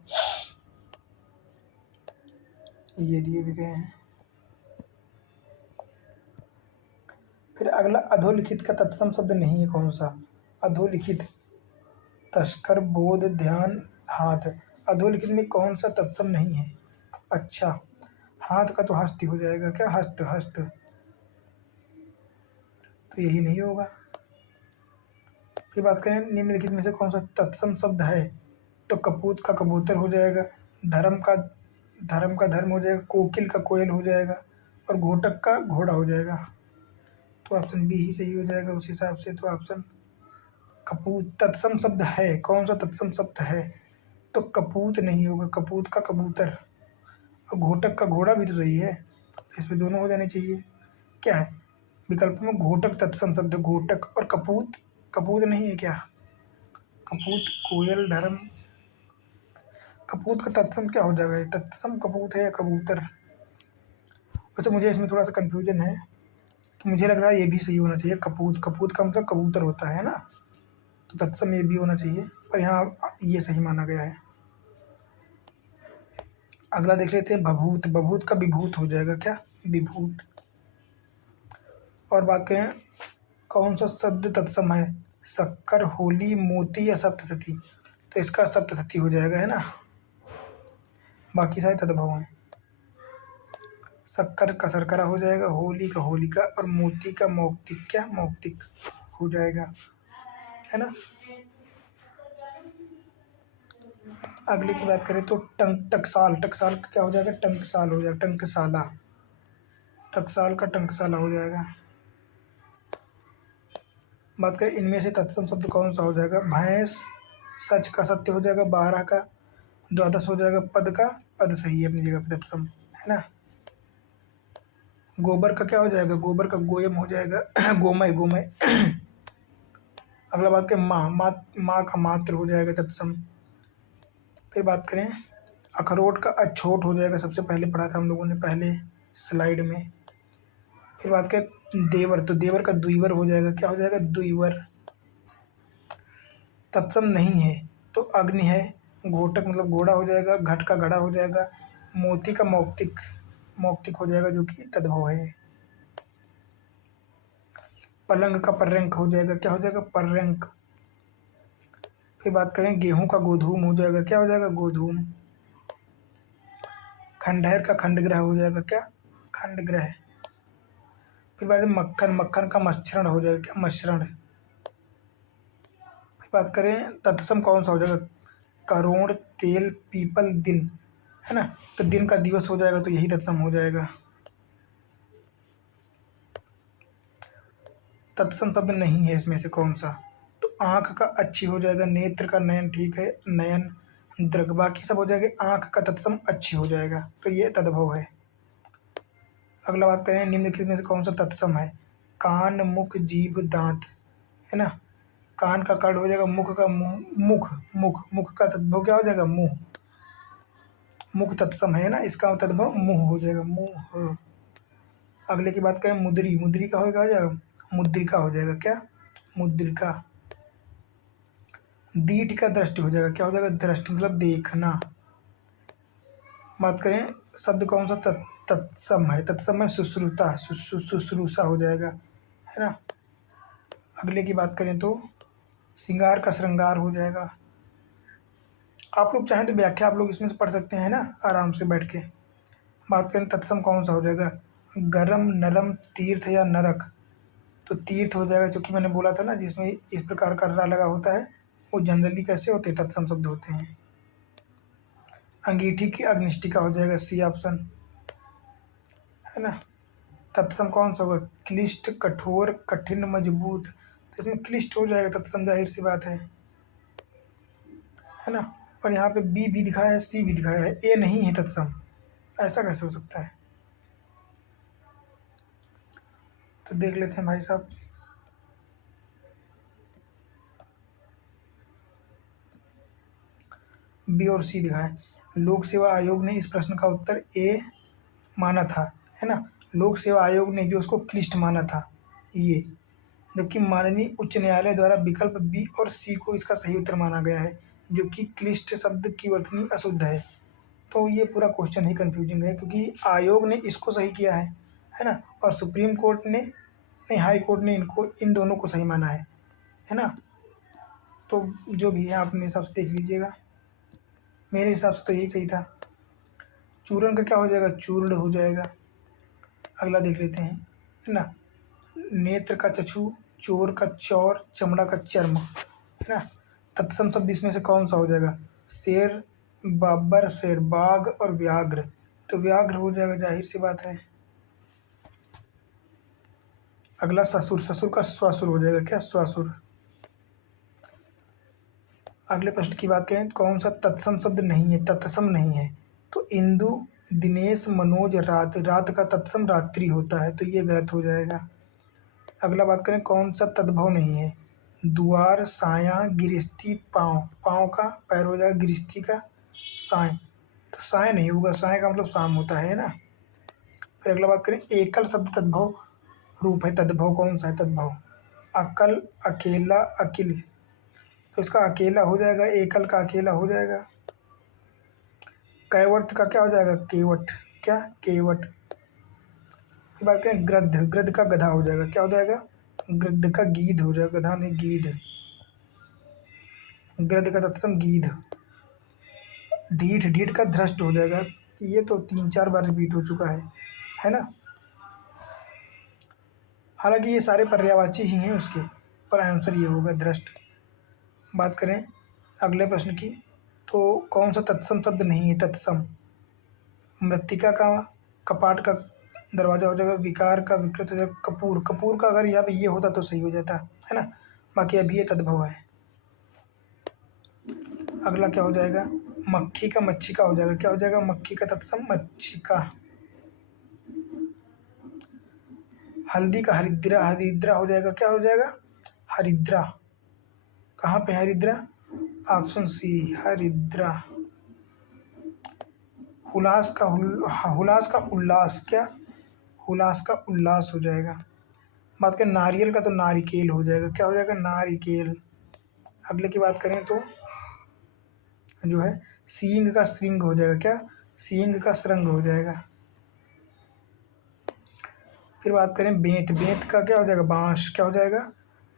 ये दिए भी गए हैं। फिर अगला अधोलिखित का तत्सम शब्द नहीं है, कौन सा, अधोलिखित, तस्कर, बोध, ध्यान, हाथ। अधोलिखित में कौन सा तत्सम नहीं है, अच्छा, हाथ का तो हस्त हो जाएगा, क्या हस्त, हस्त, तो यही नहीं होगा। फिर बात करें निम्नलिखित में से कौन सा तत्सम शब्द है, तो कपूत का कबूतर हो जाएगा, धर्म का धर्म हो जाएगा, कोकिल का कोयल हो जाएगा, और घोटक का घोड़ा हो जाएगा। तो ऑप्शन बी ही सही हो जाएगा उस हिसाब से। तो ऑप्शन कपूत तत्सम शब्द है, कौन सा तत्सम शब्द है, तो कपूत नहीं होगा, कपूत का कबूतर, और घोटक का घोड़ा भी तो सही है, तो इसमें दोनों हो जाने चाहिए। क्या है विकल्प में, घोटक तत्सम शब्द, घोटक, और कपूत, कपूत नहीं है क्या, कपूत, कोयल, धर्म, कपूत का तत्सम क्या हो जाएगा, तत्सम कपूत है या कबूतर। वैसे मुझे इसमें थोड़ा सा कन्फ्यूजन है, तो मुझे लग रहा है ये भी सही होना चाहिए, कपूत, कपूत का मतलब कबूतर होता है ना, तो तत्सम ये भी होना चाहिए, पर यहाँ ये सही माना गया है। अगला देख लेते हैं भभूत, भभूत का विभूत हो जाएगा, क्या विभूत। और बात करें कौन सा शब्द तत्सम है, शक्कर, होली, मोती, या सप्तशती। तो इसका सप्तशती हो जाएगा, है ना, बाकी सारे तद्भव हैं। शक्कर का शर्करा हो जाएगा, होली का होलिका, और मोती का मौक्तिक, क्या मौक्तिक हो जाएगा, है ना। अगले की बात करें तो टकसाल, टकसाल का क्या हो जाएगा, टंकसाल हो जाएगा, टंकसाला, टकसाल का टंकसाला हो जाएगा। बात करें इनमें से तत्सम शब्द कौन सा हो जाएगा, भैंस, सच का सत्य हो जाएगा, 12 का द्वादश हो जाएगा, पद का पद सही है अपनी जगह पे तत्सम, है ना। गोबर का क्या हो जाएगा, गोबर का गोयम हो जाएगा, गोमय, गोमय। अगला बात करें माँ का मात्र हो जाएगा तत्सम। फिर बात करें अखरोट का अछोट हो जाएगा, सबसे पहले पढ़ा था हम लोगों ने पहले स्लाइड में। फिर बात करें देवर, तो देवर का द्विवर हो जाएगा, क्या हो जाएगा द्विवर। तत्सम नहीं है तो अग्नि है, घोटक मतलब घोड़ा हो जाएगा, घट का घड़ा हो जाएगा, मोती का मौक्तिक, मौक्तिक हो जाएगा जो कि तद्भव है। पलंग का पर्यंक हो जाएगा, क्या हो जाएगा पर्यंक। फिर बात करें गेहूं का गोधूम हो जाएगा, क्या हो जाएगा गोधूम। खंडहर का खंडग्रह हो जाएगा, क्या खंडग्रह। फिर बात करें मक्खन, मक्खन का मच्छरण हो जाएगा, क्या मच्छरण। फिर बात करें तत्सम कौन सा हो जाएगा, करोड़, तेल, पीपल, दिन, है ना, तो दिन का दिवस हो जाएगा, तो यही तत्सम हो जाएगा। तत्सम शब्द नहीं है इसमें से कौन सा, तो आंख का अच्छी हो जाएगा, नेत्र का नयन, ठीक है नयन, दृग, बाकी सब हो जाएगा, आंख का तत्सम अच्छी हो जाएगा, तो ये तद्भव है। अगला बात करें निम्नलिखित में से कौन सा तत्सम है, कान, मुख, जीभ, दांत, है ना। कान का कर्ण हो जाएगा, मुख का मुंह, मुख, मुख, मुख का तद्भव क्या हो जाएगा मुंह, मुख तत्सम है ना, इसका तद्भव मुंह हो जाएगा, मुंह। अगले की बात करें मुद्री, मुद्री का हो जाएगा मुद्रिका हो जाएगा, क्या मुद्रिका। दीठ का दृष्टि हो जाएगा, क्या हो जाएगा दृष्टि मतलब देखना। बात करें शब्द कौन सा तत्सम है, तत्सम में शुश्रूषा, शुश्रूषा हो जाएगा, है ना। अगले की बात करें तो श्रृंगार का श्रृंगार हो जाएगा। आप लोग चाहें तो व्याख्या आप लोग इसमें से पढ़ सकते हैं ना, आराम से बैठ के। बात करें तत्सम कौन सा हो जाएगा, गरम, नरम, तीर्थ या नरक। तो तीर्थ हो जाएगा, क्योंकि मैंने बोला था ना जिसमें इस प्रकार का रा लगा होता है वो जनरली कैसे होते हैं, तत्सम शब्द होते हैं। अंगीठी की अग्निष्टिका हो जाएगा, सी ऑप्शन, है ना। तत्सम कौन सा होगा, क्लिष्ट, कठोर, कठिन, मजबूत। तो इसमें क्लिष्ट हो जाएगा तत्सम, जाहिर सी बात है ना। और यहाँ पे बी भी दिखाया है, सी भी दिखाया है, ए नहीं है तत्सम, ऐसा कैसे हो सकता है। तो देख लेते हैं भाई साहब। बी और सी दिखाएं। लोक सेवा आयोग ने इस प्रश्न का उत्तर ए माना था, है ना। लोक सेवा आयोग ने जो उसको क्लिष्ट माना था ये, जबकि माननीय उच्च न्यायालय द्वारा विकल्प बी और सी को इसका सही उत्तर माना गया है, जो कि क्लिष्ट शब्द की वर्तनी अशुद्ध है। तो ये पूरा क्वेश्चन ही कंफ्यूजिंग है, क्योंकि आयोग ने इसको सही किया है ना, और सुप्रीम कोर्ट ने नहीं, हाई कोर्ट ने इनको, इन दोनों को सही माना है ना। तो जो भी है आप अपने हिसाब से देख लीजिएगा, मेरे हिसाब से तो यही सही था। चूर्ण का क्या हो जाएगा, चूर्ण हो जाएगा। अगला देख लेते हैं, है ना। नेत्र का चक्षु, चोर का चौर, चमड़ा का चर्म, है ना। तत्सम शब्द इसमें से कौन सा हो जाएगा, शेर, बाबर, शेर, बाघ और व्याघ्र। तो व्याघ्र हो जाएगा, जाहिर सी बात है। अगला ससुर, ससुर का स्वासुर हो जाएगा, क्या, स्वासुर। अगले प्रश्न की बात करें, कौन सा तत्सम शब्द नहीं है, तत्सम नहीं है। तो इंदु, दिनेश, मनोज, रात। रात का तत्सम रात्रि होता है, तो ये गलत हो जाएगा। अगला बात करें, कौन सा तद्भव नहीं है, द्वार, साया, गिरस्ती, पाँव। पाँव का पैर हो जाएगा, गिरस्ती का साय। तो साय नहीं होगा, साय का मतलब शाम होता है ना। फिर अगला बात करें, एकल शब्द तद्भव रूप है, तद्भव कौन सा है, तद्भव अकल, अकेला, अकिल। तो इसका अकेला हो जाएगा, एकल का अकेला हो जाएगा। कैवर्त का क्या हो जाएगा, केवट, क्या, केवट। फिर बात करें गृध्र, गृध्र का गधा हो जाएगा, क्या हो जाएगा, गृध्र का गीध हो जाएगा, गधा नहीं गीध। गृध्र का तत्सम गीध। ढीठ, ढीठ का धृष्ट हो जाएगा। ये तो 3-4 बार रिपीट हो चुका है ना। हालांकि ये सारे पर्यायवाची ही हैं उसके, पर आंसर ये होगा धृष्ट। बात करें अगले प्रश्न की, तो कौन सा तत्सम शब्द नहीं है, तत्सम। मृत्तिका का कपाट का दरवाजा हो जाएगा, विकार का विकृत हो जाएगा, कपूर। कपूर का अगर यहाँ पे ये होता तो सही हो जाता, है ना। बाकी अभी ये तद्भव है। अगला क्या हो जाएगा, मक्खी का मच्छी का हो जाएगा, क्या हो जाएगा, मक्खी का तत्सम मच्छी का। हल्दी का हरिद्रा, हरिद्रा हो जाएगा, क्या हो जाएगा, हरिद्रा। कहाँ पे हरिद्रा, ऑप्शन सी, हरिद्रा। हुलास का हुलास का उल्लास, क्या, हुलास का उल्लास हो जाएगा। बात करें नारियल का, तो नारिकेल हो जाएगा, क्या हो जाएगा, नारिकेल। अगले की बात करें तो जो है सींग का श्रृंग हो जाएगा, क्या, सींग का श्रृंग हो जाएगा। फिर बात करें बेंत, बेंत का क्या हो जाएगा, बांस, क्या हो जाएगा,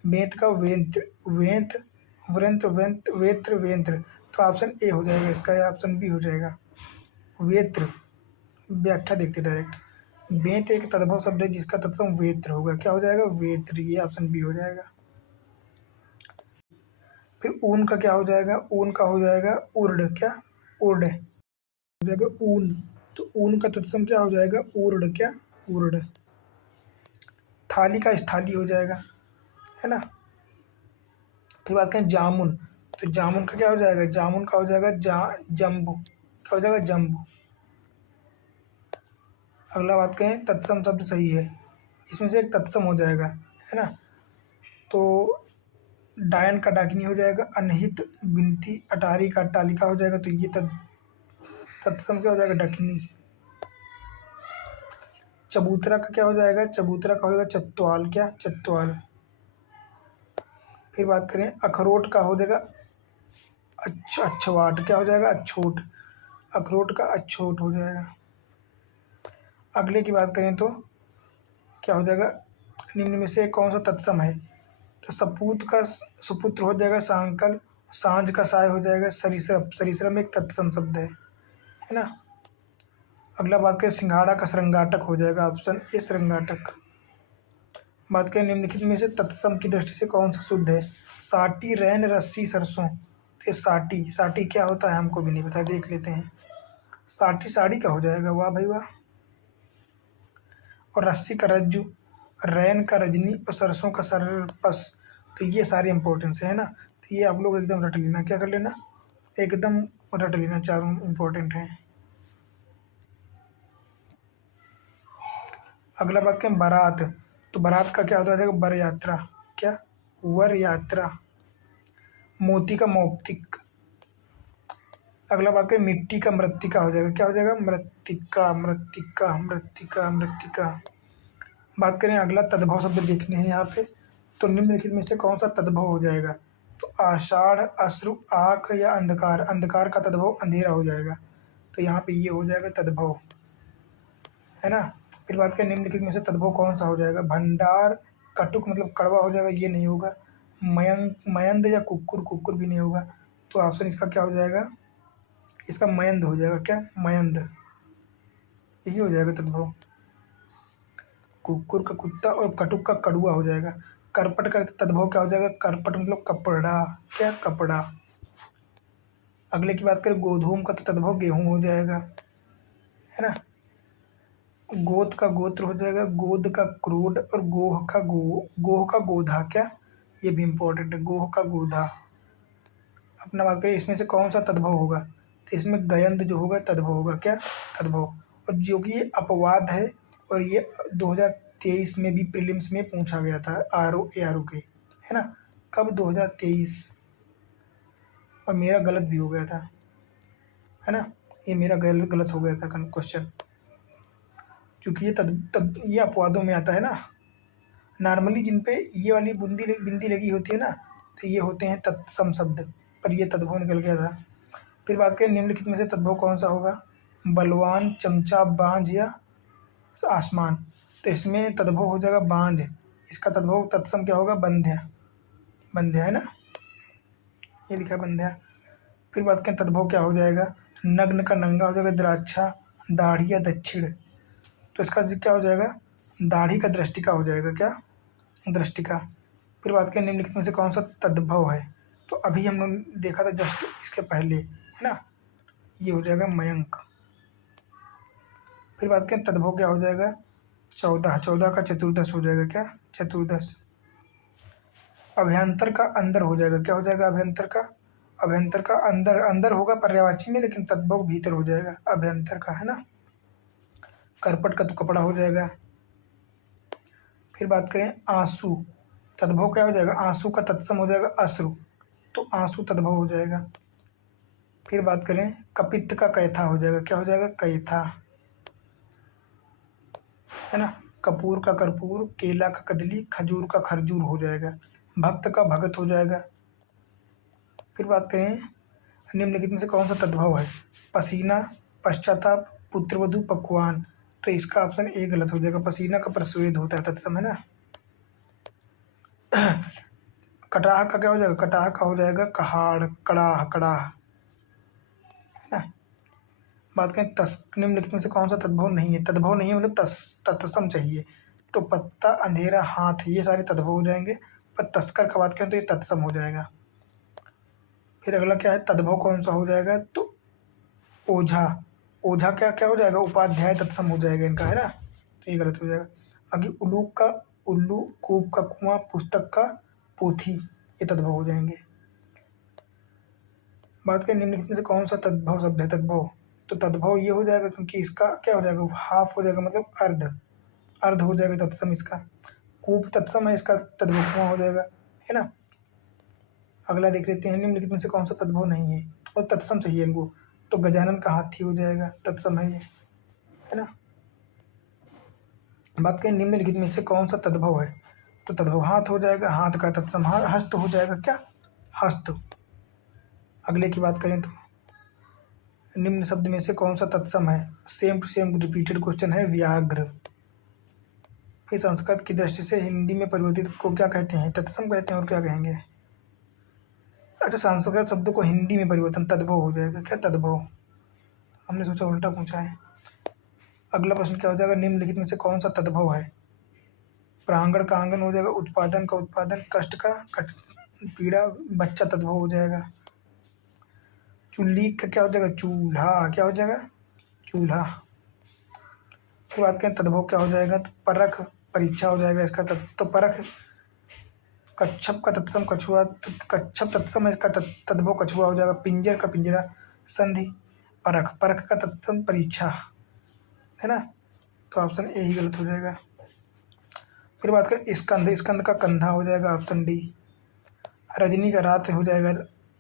बेंत का वेंत्र, वेंत, व्रंत्र, वेंत, वेत्र, वेंत्र। तो ऑप्शन ए हो जाएगा इसका, या ऑप्शन बी हो जाएगा, वेत्र। व्याख्या देखते डायरेक्ट। बेंत एक तद्भव शब्द है जिसका तत्सम वेत्र होगा, क्या हो जाएगा, वेत्र। ये ऑप्शन बी हो जाएगा। फिर ऊन का क्या हो जाएगा, ऊन का हो जाएगा उर्ड, क्या, उर्ड हो जाएगा, ऊन। तो ऊन का तत्सम क्या हो जाएगा, उर्ड, क्या, उर्ड। थाली का स्थाली हो जाएगा, है ना। फिर बात करें जामुन, तो जामुन का क्या हो जाएगा, जामुन का हो जाएगा जम्बू, क्या हो जाएगा, जम्बू। अगला बात करें तत्सम शब्द सही है, इसमें से एक तत्सम हो जाएगा, है ना। तो डायन का डाकिनी हो जाएगा, अनहित, विनती, अटारी का अट्टालिका हो जाएगा। तो ये तत्सम क्या हो जाएगा, डकनी। चबूतरा का क्या हो जाएगा, चबूतरा का होगा चत्वाल, क्या, चत्वाल। फिर बात करें अखरोट का हो जाएगा अच्छवाट, क्या हो जाएगा, अछोट। अखरोट का अछोट हो जाएगा। अगले की बात करें तो क्या हो जाएगा, निम्न में से कौन सा तत्सम है? तो सपूत का सुपुत्र हो जाएगा सांकल, सांझ का साय हो जाएगा सरिसृप, सरिसृप एक तत्सम शब्द है ना। अगला बात करें सिंघाड़ा का श्रृंगाटक हो जाएगा ऑप्शन ए श्रृंगाटक। बात करें निम्नलिखित में से तत्सम की दृष्टि से कौन सा शुद्ध है? साटी रैन रस्सी सरसों। तो साटी, साटी क्या होता है हमको भी नहीं पता, देख लेते हैं। साटी साड़ी का हो जाएगा, वाह भाई वाह। और रस्सी का रज्जू, रैन का रजनी और सरसों का सरपस। तो ये सारे इंपॉर्टेंस है ना। तो ये आप लोग एकदम रट लेना, क्या कर लेना, एकदम रट लेना, चारों इंपॉर्टेंट हैं। अगला बात करें बारात। तो बारात का क्या होता है, वर यात्रा, क्या, वर यात्रा। मोती का मौक्तिक। अगला बात करें मिट्टी का मृत्तिका हो जाएगा, क्या हो जाएगा, मृत्तिका मृत्तिका मृत्तिका मृत्तिका। बात करें अगला तद्भव शब्द देखने हैं यहाँ पे। तो निम्नलिखित में से कौन सा तद्भव हो जाएगा? तो आषाढ़, अश्रु, आँख या अंधकार। अंधकार का तद्भव अंधेरा हो जाएगा, तो यहाँ पे ये हो जाएगा तद्भव, है ना। फिर बात करें निम्नलिखित में से तद्भव कौन सा हो जाएगा? भंडार, कटुक मतलब कड़वा हो जाएगा, ये नहीं होगा। मयंक, मयंद या कुक्कुर, कुक्कुर भी नहीं होगा। तो ऑप्शन इसका क्या हो जाएगा, इसका मयंद हो जाएगा, क्या, मयंद, यही हो जाएगा तद्भव। कुक्कुर का कुत्ता और कटुक का कड़ुआ हो जाएगा। करपट का तद्भव क्या हो जाएगा? करपट मतलब कपड़ा, क्या, कपड़ा। अगले की बात करें गोधूम का, तो तद्भव गेहूं हो जाएगा, है ना। गोद का गोत्र हो जाएगा गोद का क्रोध, और गोह का गोह का गोधा, क्या, ये भी इंपॉर्टेंट है, गोह का गोधा। अपना बात करें इसमें से कौन सा तद्भव होगा? तो इसमें गयंद जो होगा तद्भव होगा, क्या, तद्भव। और जो कि ये अपवाद है, और ये 2023 में भी प्रीलिम्स में पूछा गया था, RO के, है ना। कब, 2023। और मेरा गलत भी हो गया था, है ना। ये मेरा गलत गलत हो गया था क्वेश्चन, क्योंकि ये अपवादों में आता है ना। नॉर्मली जिन पे ये वाली बिंदी लगी होती है ना, तो ये होते हैं तत्सम शब्द, पर ये तद्भव निकल गया था। फिर बात करें निम्नलिखित में से तद्भव कौन सा होगा? बलवान, चमचा, बांझ या आसमान। तो इसमें तद्भव हो जाएगा बांझ, इसका तद्भव तत्सम क्या होगा? बंध्या, बंध्या, है ना, ये लिखा है बंध्या। फिर बात करें तद्भव क्या हो जाएगा? नग्न का नंगा हो जाएगा द्राक्षा, दाढ़ी या दक्षिण। तो इसका क्या हो जाएगा? दाढ़ी का दृष्टिका हो जाएगा, क्या, दृष्टिका। फिर बात करें निम्नलिखित में से कौन सा तद्भव है? तो अभी हम लोग देखा था जस्ट इसके पहले, है ना, ये हो जाएगा मयंक। फिर बात करें तद्भव क्या हो जाएगा? 14, 14 का चतुर्दश हो जाएगा, क्या, चतुर्दश। अभ्यंतर का अंदर हो जाएगा, क्या हो जाएगा? अभ्यंतर का, अभ्यंतर का अंदर, अंदर होगा पर्यायवाची में, लेकिन तद्भव भीतर हो जाएगा अभ्यंतर का, है ना। करपट का तो कपड़ा हो जाएगा। फिर बात करें आंसू, तद्भव क्या हो जाएगा? आंसू का तत्सम हो जाएगा अश्रु, तो आंसू तद्भव हो जाएगा। फिर बात करें कपित्त का कैथा हो जाएगा, क्या हो जाएगा? कैथा, है ना। कपूर का कर्पूर, केला का कदली, खजूर का खरजूर हो जाएगा। भक्त का भगत हो जाएगा। फिर बात करें निम्नलिखित में से कौन सा तद्भव है? पसीना, पश्चाताप, पुत्रवधू, पकवान। तो इसका ऑप्शन ए गलत हो जाएगा, पसीना का प्रस्वेद होता है तत्सम, है ना। कटाह का क्या हो जाएगा? कटाह का हो जाएगा कहाड़, कड़ाह, कड़ाह, है ना। बात करें निम्नलिखित में से कौन सा तद्भव नहीं है? तद्भव नहीं है मतलब तत्सम चाहिए। तो पत्ता, अंधेरा, हाथ, ये सारे तद्भव हो जाएंगे। पर तस्कर का बात करें तो ये तत्सम हो जाएगा। फिर अगला क्या है, तद्भव कौन सा हो जाएगा? तो ओझा, ओझा क्या क्या हो जाएगा? उपाध्याय तत्सम हो जाएगा इनका, है ना, तो ये गलत हो जाएगा। बाकी उल्लूक का उल्लू, कूप का कुआं, पुस्तक का पोथी, ये तद्भव हो जाएंगे। बात करें निम्नलिखित में से कौन सा तद्भव शब्द है? तद्भव, तो तद्भव ये हो जाएगा, क्योंकि इसका क्या हो जाएगा? हाफ हो जाएगा, मतलब अर्ध, अर्ध हो जाएगा तत्सम इसका। कूप तत्सम है, इसका तद्भव कुआं हो जाएगा, है ना। अगला देख लेते हैं निम्नलिखित में से कौन सा तद्भव नहीं है और तत्सम चाहिए इनको। तो गजानन का हाथी हो जाएगा, तत्सम है ये, है ना। बात करें निम्नलिखित में से कौन सा तद्भव है? तो तद्भव हाथ हो जाएगा, हाथ का तत्सम हस्त हो जाएगा, क्या, हस्त। अगले की बात करें तो निम्न शब्द में से कौन सा तत्सम है? Same to same repeated question है, व्याघ्र। फिर संस्कृत की दृष्टि से हिंदी में परिवर्तित को क्या कहते हैं? तत्सम कहते हैं, और क्या कहेंगे? अच्छा, संस्कृत शब्द को हिंदी में परिवर्तन तद्भव हो जाएगा। क्या तद्भव? हमने सोचा उल्टा पूछा है। अगला प्रश्न क्या हो जाएगा? निम्नलिखित में से कौन सा तद्भव है? प्रांगण का आंगन हो जाएगा, उत्पादन का उत्पादन, कष्ट का कट, पीड़ा, बच्चा तद्भव हो जाएगा। चुल्ली का क्या हो जाएगा? चूल्हा। क्या हो जाएगा? चूल्हा। फिर बात करें तद्भव क्या हो जाएगा? तो परख, परीक्षा हो जाएगा इसका। तो परख। कच्छप का तत्सम कछुआ, कच्छप तत्सम है इसका। तद्भव कछुआ हो जाएगा। पिंजर का पिंजरा। संधि परख, परख का तत्सम परीक्षा, है ना। तो ऑप्शन ए ही गलत हो जाएगा। फिर बात करें स्कंद, स्कंद का कंधा हो जाएगा, ऑप्शन डी। रजनी का रात हो जाएगा।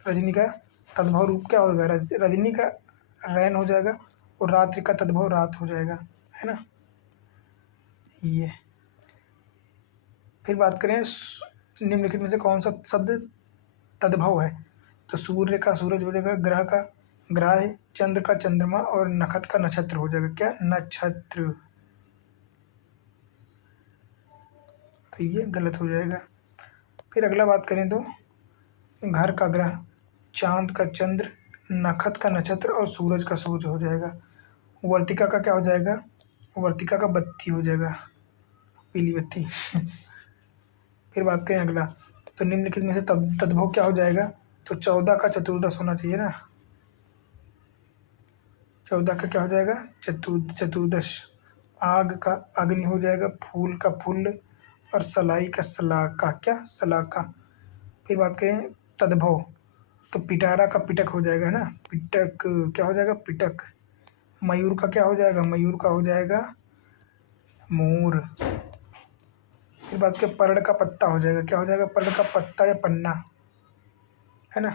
रजनी का तद्भव रूप क्या होगा? रजनी का रैन हो जाएगा, और रात्रि का तद्भव रात हो जाएगा, है ना। ये फिर बात करें निम्नलिखित में से कौन सा शब्द तद्भव है? तो सूर्य का सूरज हो जाएगा, ग्रह का ग्रह, चंद्र का चंद्रमा, और नक्षत्र का नक्षत्र हो जाएगा। क्या? नक्षत्र। तो ये गलत हो जाएगा। फिर अगला बात करें तो घर का ग्रह, चांद का चंद्र, नक्षत्र का नक्षत्र, और सूरज का सूर्य हो जाएगा। वर्तिका का क्या हो जाएगा? वर्तिका का बत्ती हो जाएगा, पीली बत्ती। फिर बात करें अगला, तो निम्नलिखित में से तद्भव क्या हो जाएगा? तो 14 का चतुर्दश होना चाहिए ना। 14 का क्या हो जाएगा? चतुर्दश। आग का अग्नि हो जाएगा, फूल का फूल, और सलाई का सलाका। क्या? सलाका। फिर बात करें तद्भव, तो पिटारा का पिटक हो जाएगा, है ना। पिटक क्या हो जाएगा? पिटक। मयूर का क्या हो जाएगा? मयूर का हो जाएगा मोर। फिर बात करें पर्ण का पत्ता हो जाएगा। क्या हो जाएगा? पर्ण का पत्ता या पन्ना, है ना।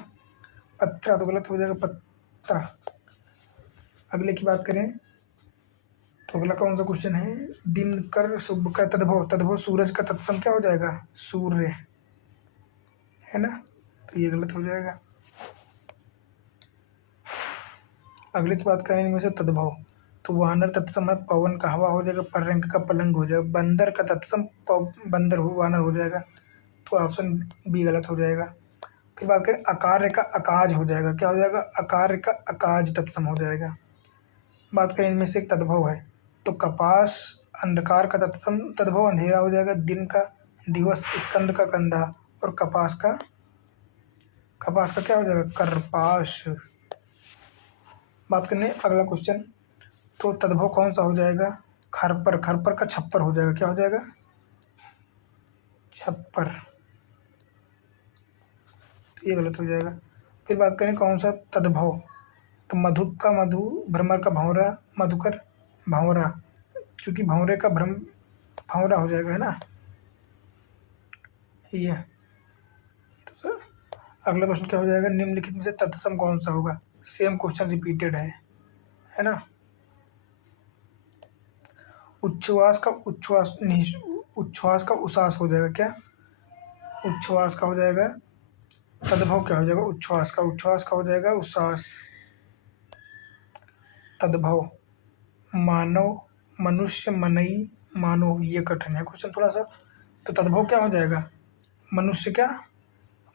पत्रा तो गलत हो जाएगा, पत्ता। अगले की बात करें तो अगला कौन सा क्वेश्चन है? दिनकर शुभ का तद्भव, तद्भव सूरज का तत्सम क्या हो जाएगा? सूर्य, है ना। तो ये गलत हो जाएगा। अगले की बात करें इनमें से तद्भव, तो वानर तत्सम है पवन का हवा हो जाएगा, पर्यंक का पलंग हो जाएगा, बंदर का तत्सम बंदर हो वानर हो जाएगा। तो ऑप्शन बी गलत हो जाएगा। फिर बात करें अकार्य का अकाज हो जाएगा। क्या हो जाएगा? अकार्य का अकाज तत्सम हो जाएगा। बात करें इनमें से एक तद्भव है, तो कपास अंधकार का तत्सम तद्भव अंधेरा हो जाएगा, दिन का दिवस, स्कंद का कंधा, और कपास का क्या हो जाएगा? करपाश। बात करने अगला क्वेश्चन, तो तद्भव कौन सा हो जाएगा? खरपर, खरपर का छप्पर हो जाएगा। क्या हो जाएगा? छप्पर। तो ये गलत हो जाएगा। फिर बात करें कौन सा तद्भव, तो मधुप का मधु, भ्रमर का भंवरा, मधुकर भंवरा, चूंकि भंवरे का भ्रम भंवरा हो जाएगा, है ना। ये तो सर अगला प्रश्न क्या हो जाएगा? निम्नलिखित में से तत्सम कौन सा होगा? सेम क्वेश्चन रिपीटेड है ना। उच्छ्वास का उच्छ्वास का उच्छ्वास हो जाएगा। क्या? उच्छ्वास का हो जाएगा तद्भव। क्या हो जाएगा? उच्छ्वास का हो जाएगा उच्छ्वास। तद्भव मानव, मनुष्य, मनई, मानव। ये कठिन है क्वेश्चन थोड़ा सा। तो तद्भव क्या हो जाएगा? मनुष्य क्या?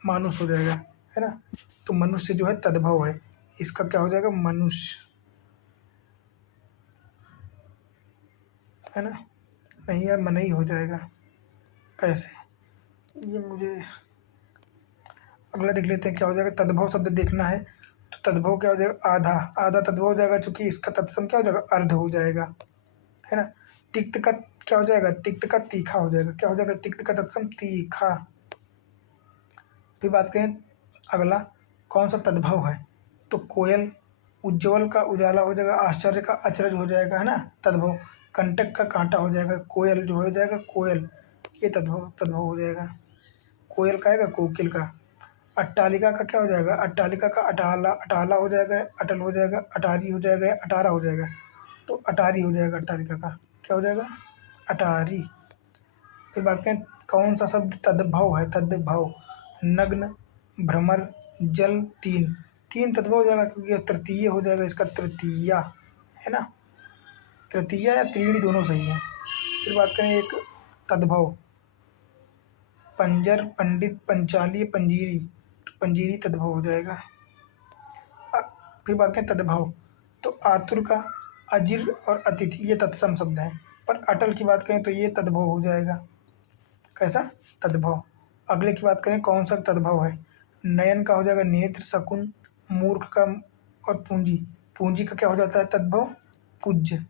मानुष हो जाएगा, है ना। तो मनुष्य जो है तद्भव है, इसका क्या हो जाएगा? मनुष्य, है ना। नहीं यार, मनई हो जाएगा। कैसे? ये मुझे अगला देख लेते हैं क्या हो जाएगा। तद्भव शब्द देखना है, तो तद्भव क्या हो जाएगा? आधा, आधा तद्भव हो जाएगा, चूंकि इसका तत्सम क्या हो जाएगा? अर्ध हो जाएगा, है ना। तिक्त का क्या हो जाएगा? तिक्त का तीखा हो जाएगा। क्या हो जाएगा? तिक्त का तत्सम तीखा। फिर बात करें अगला, कौन सा तद्भव है? तो कोयल, उज्ज्वल का उजाला हो जाएगा, आश्चर्य का अचरज हो जाएगा, है ना। तद्भव कंटक का कांटा हो जाएगा, कोयल जो हो जाएगा कोयल, ये तद्भव तद्भव हो जाएगा। कोयल का आएगा कोकिल का। अट्टालिका का क्या हो जाएगा? अट्टालिका का अटाला, अटाला हो जाएगा, अटल हो जाएगा, अटारी हो जाएगा, अटारा हो जाएगा। तो अटारी हो जाएगा अट्टालिका का। क्या हो जाएगा? अटारी। फिर बात करें कौन सा शब्द तद्भव है? तद्भव नग्न, भ्रमर, जल, तीन। तीन तत्व हो जाएगा क्योंकि तृतीय हो जाएगा इसका तृतीया, है ना, तृतीया या त्रीणी दोनों सही है। फिर बात करें एक तद्भव, पंजर, पंडित, पंचाली, पंजीरी, तो पंजीरी तद्भव हो जाएगा। फिर बात करें तद्भव, तो आतुर का अजिर और अतिथि ये तत्सम शब्द हैं, पर अटल की बात करें तो ये तद्भव हो जाएगा। कैसा? तद्भव। अगले की बात करें कौन सा तद्भव है, नयन का हो जाएगा नेत्र, शकुन, मूर्ख का और पूंजी, पूंजी का क्या हो जाता है तद्भव, पूज्य,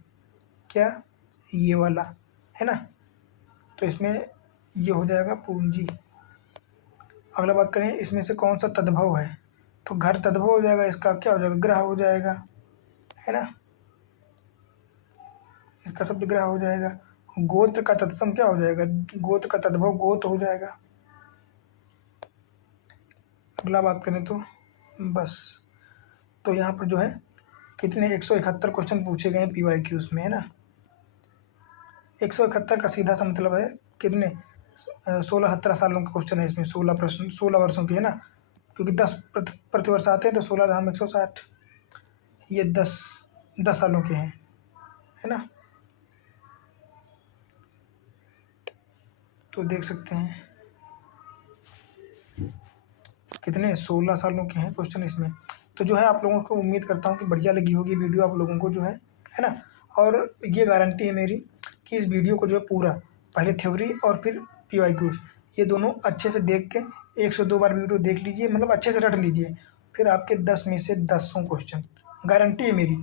क्या, ये वाला, है ना, तो इसमें ये हो जाएगा पूंजी। अगला बात करें इसमें से कौन सा तद्भव है, तो घर तद्भव हो जाएगा, इसका क्या हो जाएगा, ग्रह हो जाएगा, है ना, इसका शब्द ग्रह हो जाएगा। गोत्र का तत्सम क्या हो जाएगा, गोत्र का तद्भव गोत्र हो जाएगा। अगला बात करें तो बस, तो यहाँ पर जो है कितने 171 क्वेश्चन पूछे गए हैं PYQs में, है ना। 171 का सीधा सा मतलब है कितने 16-17 सालों के क्वेश्चन है इसमें, 16 प्रश्न 16 वर्षों के, है ना, क्योंकि 10 प्रतिवर्ष आते हैं तो 16 धाम 160, ये 10 सालों के हैं, है ना। तो देख सकते हैं कितने 16 सालों के हैं क्वेश्चन इसमें। तो जो है आप लोगों को उम्मीद करता हूँ कि बढ़िया लगी होगी वीडियो आप लोगों को जो है ना। और ये गारंटी है मेरी कि इस वीडियो को जो है पूरा पहले थ्योरी और फिर PYQs ये दोनों अच्छे से देख के 1 से 2 बार वीडियो देख लीजिए, मतलब अच्छे से रट लीजिए, फिर आपके 10 में से 10 क्वेश्चन, गारंटी है मेरी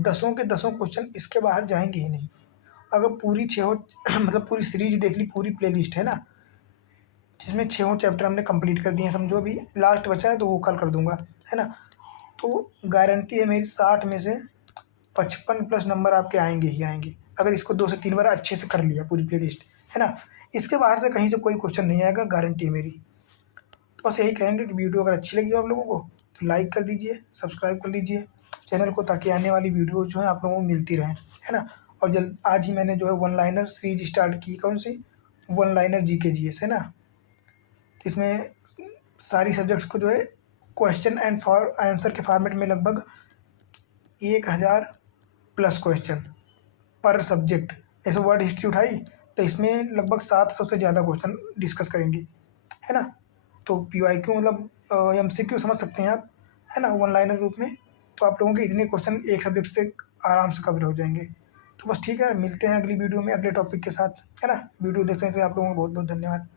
10 के 10 क्वेश्चन इसके बाहर जाएंगे ही नहीं। अगर पूरी 6 मतलब पूरी सीरीज देख ली, पूरी प्लेलिस्ट है ना, जिसमें 6 चैप्टर हमने कंप्लीट कर दिए हैं, समझो अभी लास्ट बचा है तो वो कल कर दूंगा, है ना। तो गारंटी है मेरी 60 में से 55+ नंबर आपके आएंगे ही आएंगे, अगर इसको 2 से 3 बार अच्छे से कर लिया पूरी प्लेलिस्ट, है ना। इसके बाहर से कहीं से कोई क्वेश्चन नहीं आएगा, गारंटी है मेरी। तो बस यही कहेंगे कि वीडियो अगर अच्छी लगी हो आप लोगों को तो लाइक कर दीजिए, सब्सक्राइब कर लीजिए चैनल को, ताकि आने वाली वीडियो जो है आप लोगों को मिलती रहें, है ना। और जल्द आज ही मैंने जो है वन लाइनर सीरीज स्टार्ट की, कौन सी, वन लाइनर GK GS, है ना। तो इसमें सारी सब्जेक्ट्स को जो है क्वेश्चन एंड फॉर आंसर के फॉर्मेट में लगभग 1000+ क्वेश्चन पर सब्जेक्ट। जैसे वर्ड हिस्ट्री उठाई तो इसमें लगभग 700 से ज़्यादा क्वेश्चन डिस्कस करेंगे, है ना। तो PYQ मतलब MCQ समझ सकते हैं आप, है ना, वन लाइनर रूप में। तो आप लोगों के इतने क्वेश्चन एक सब्जेक्ट से आराम से कवर हो जाएंगे। तो बस ठीक है, मिलते हैं अगली वीडियो में अगले टॉपिक के साथ, है ना। वीडियो देखने के लिए आप लोगों को बहुत बहुत धन्यवाद।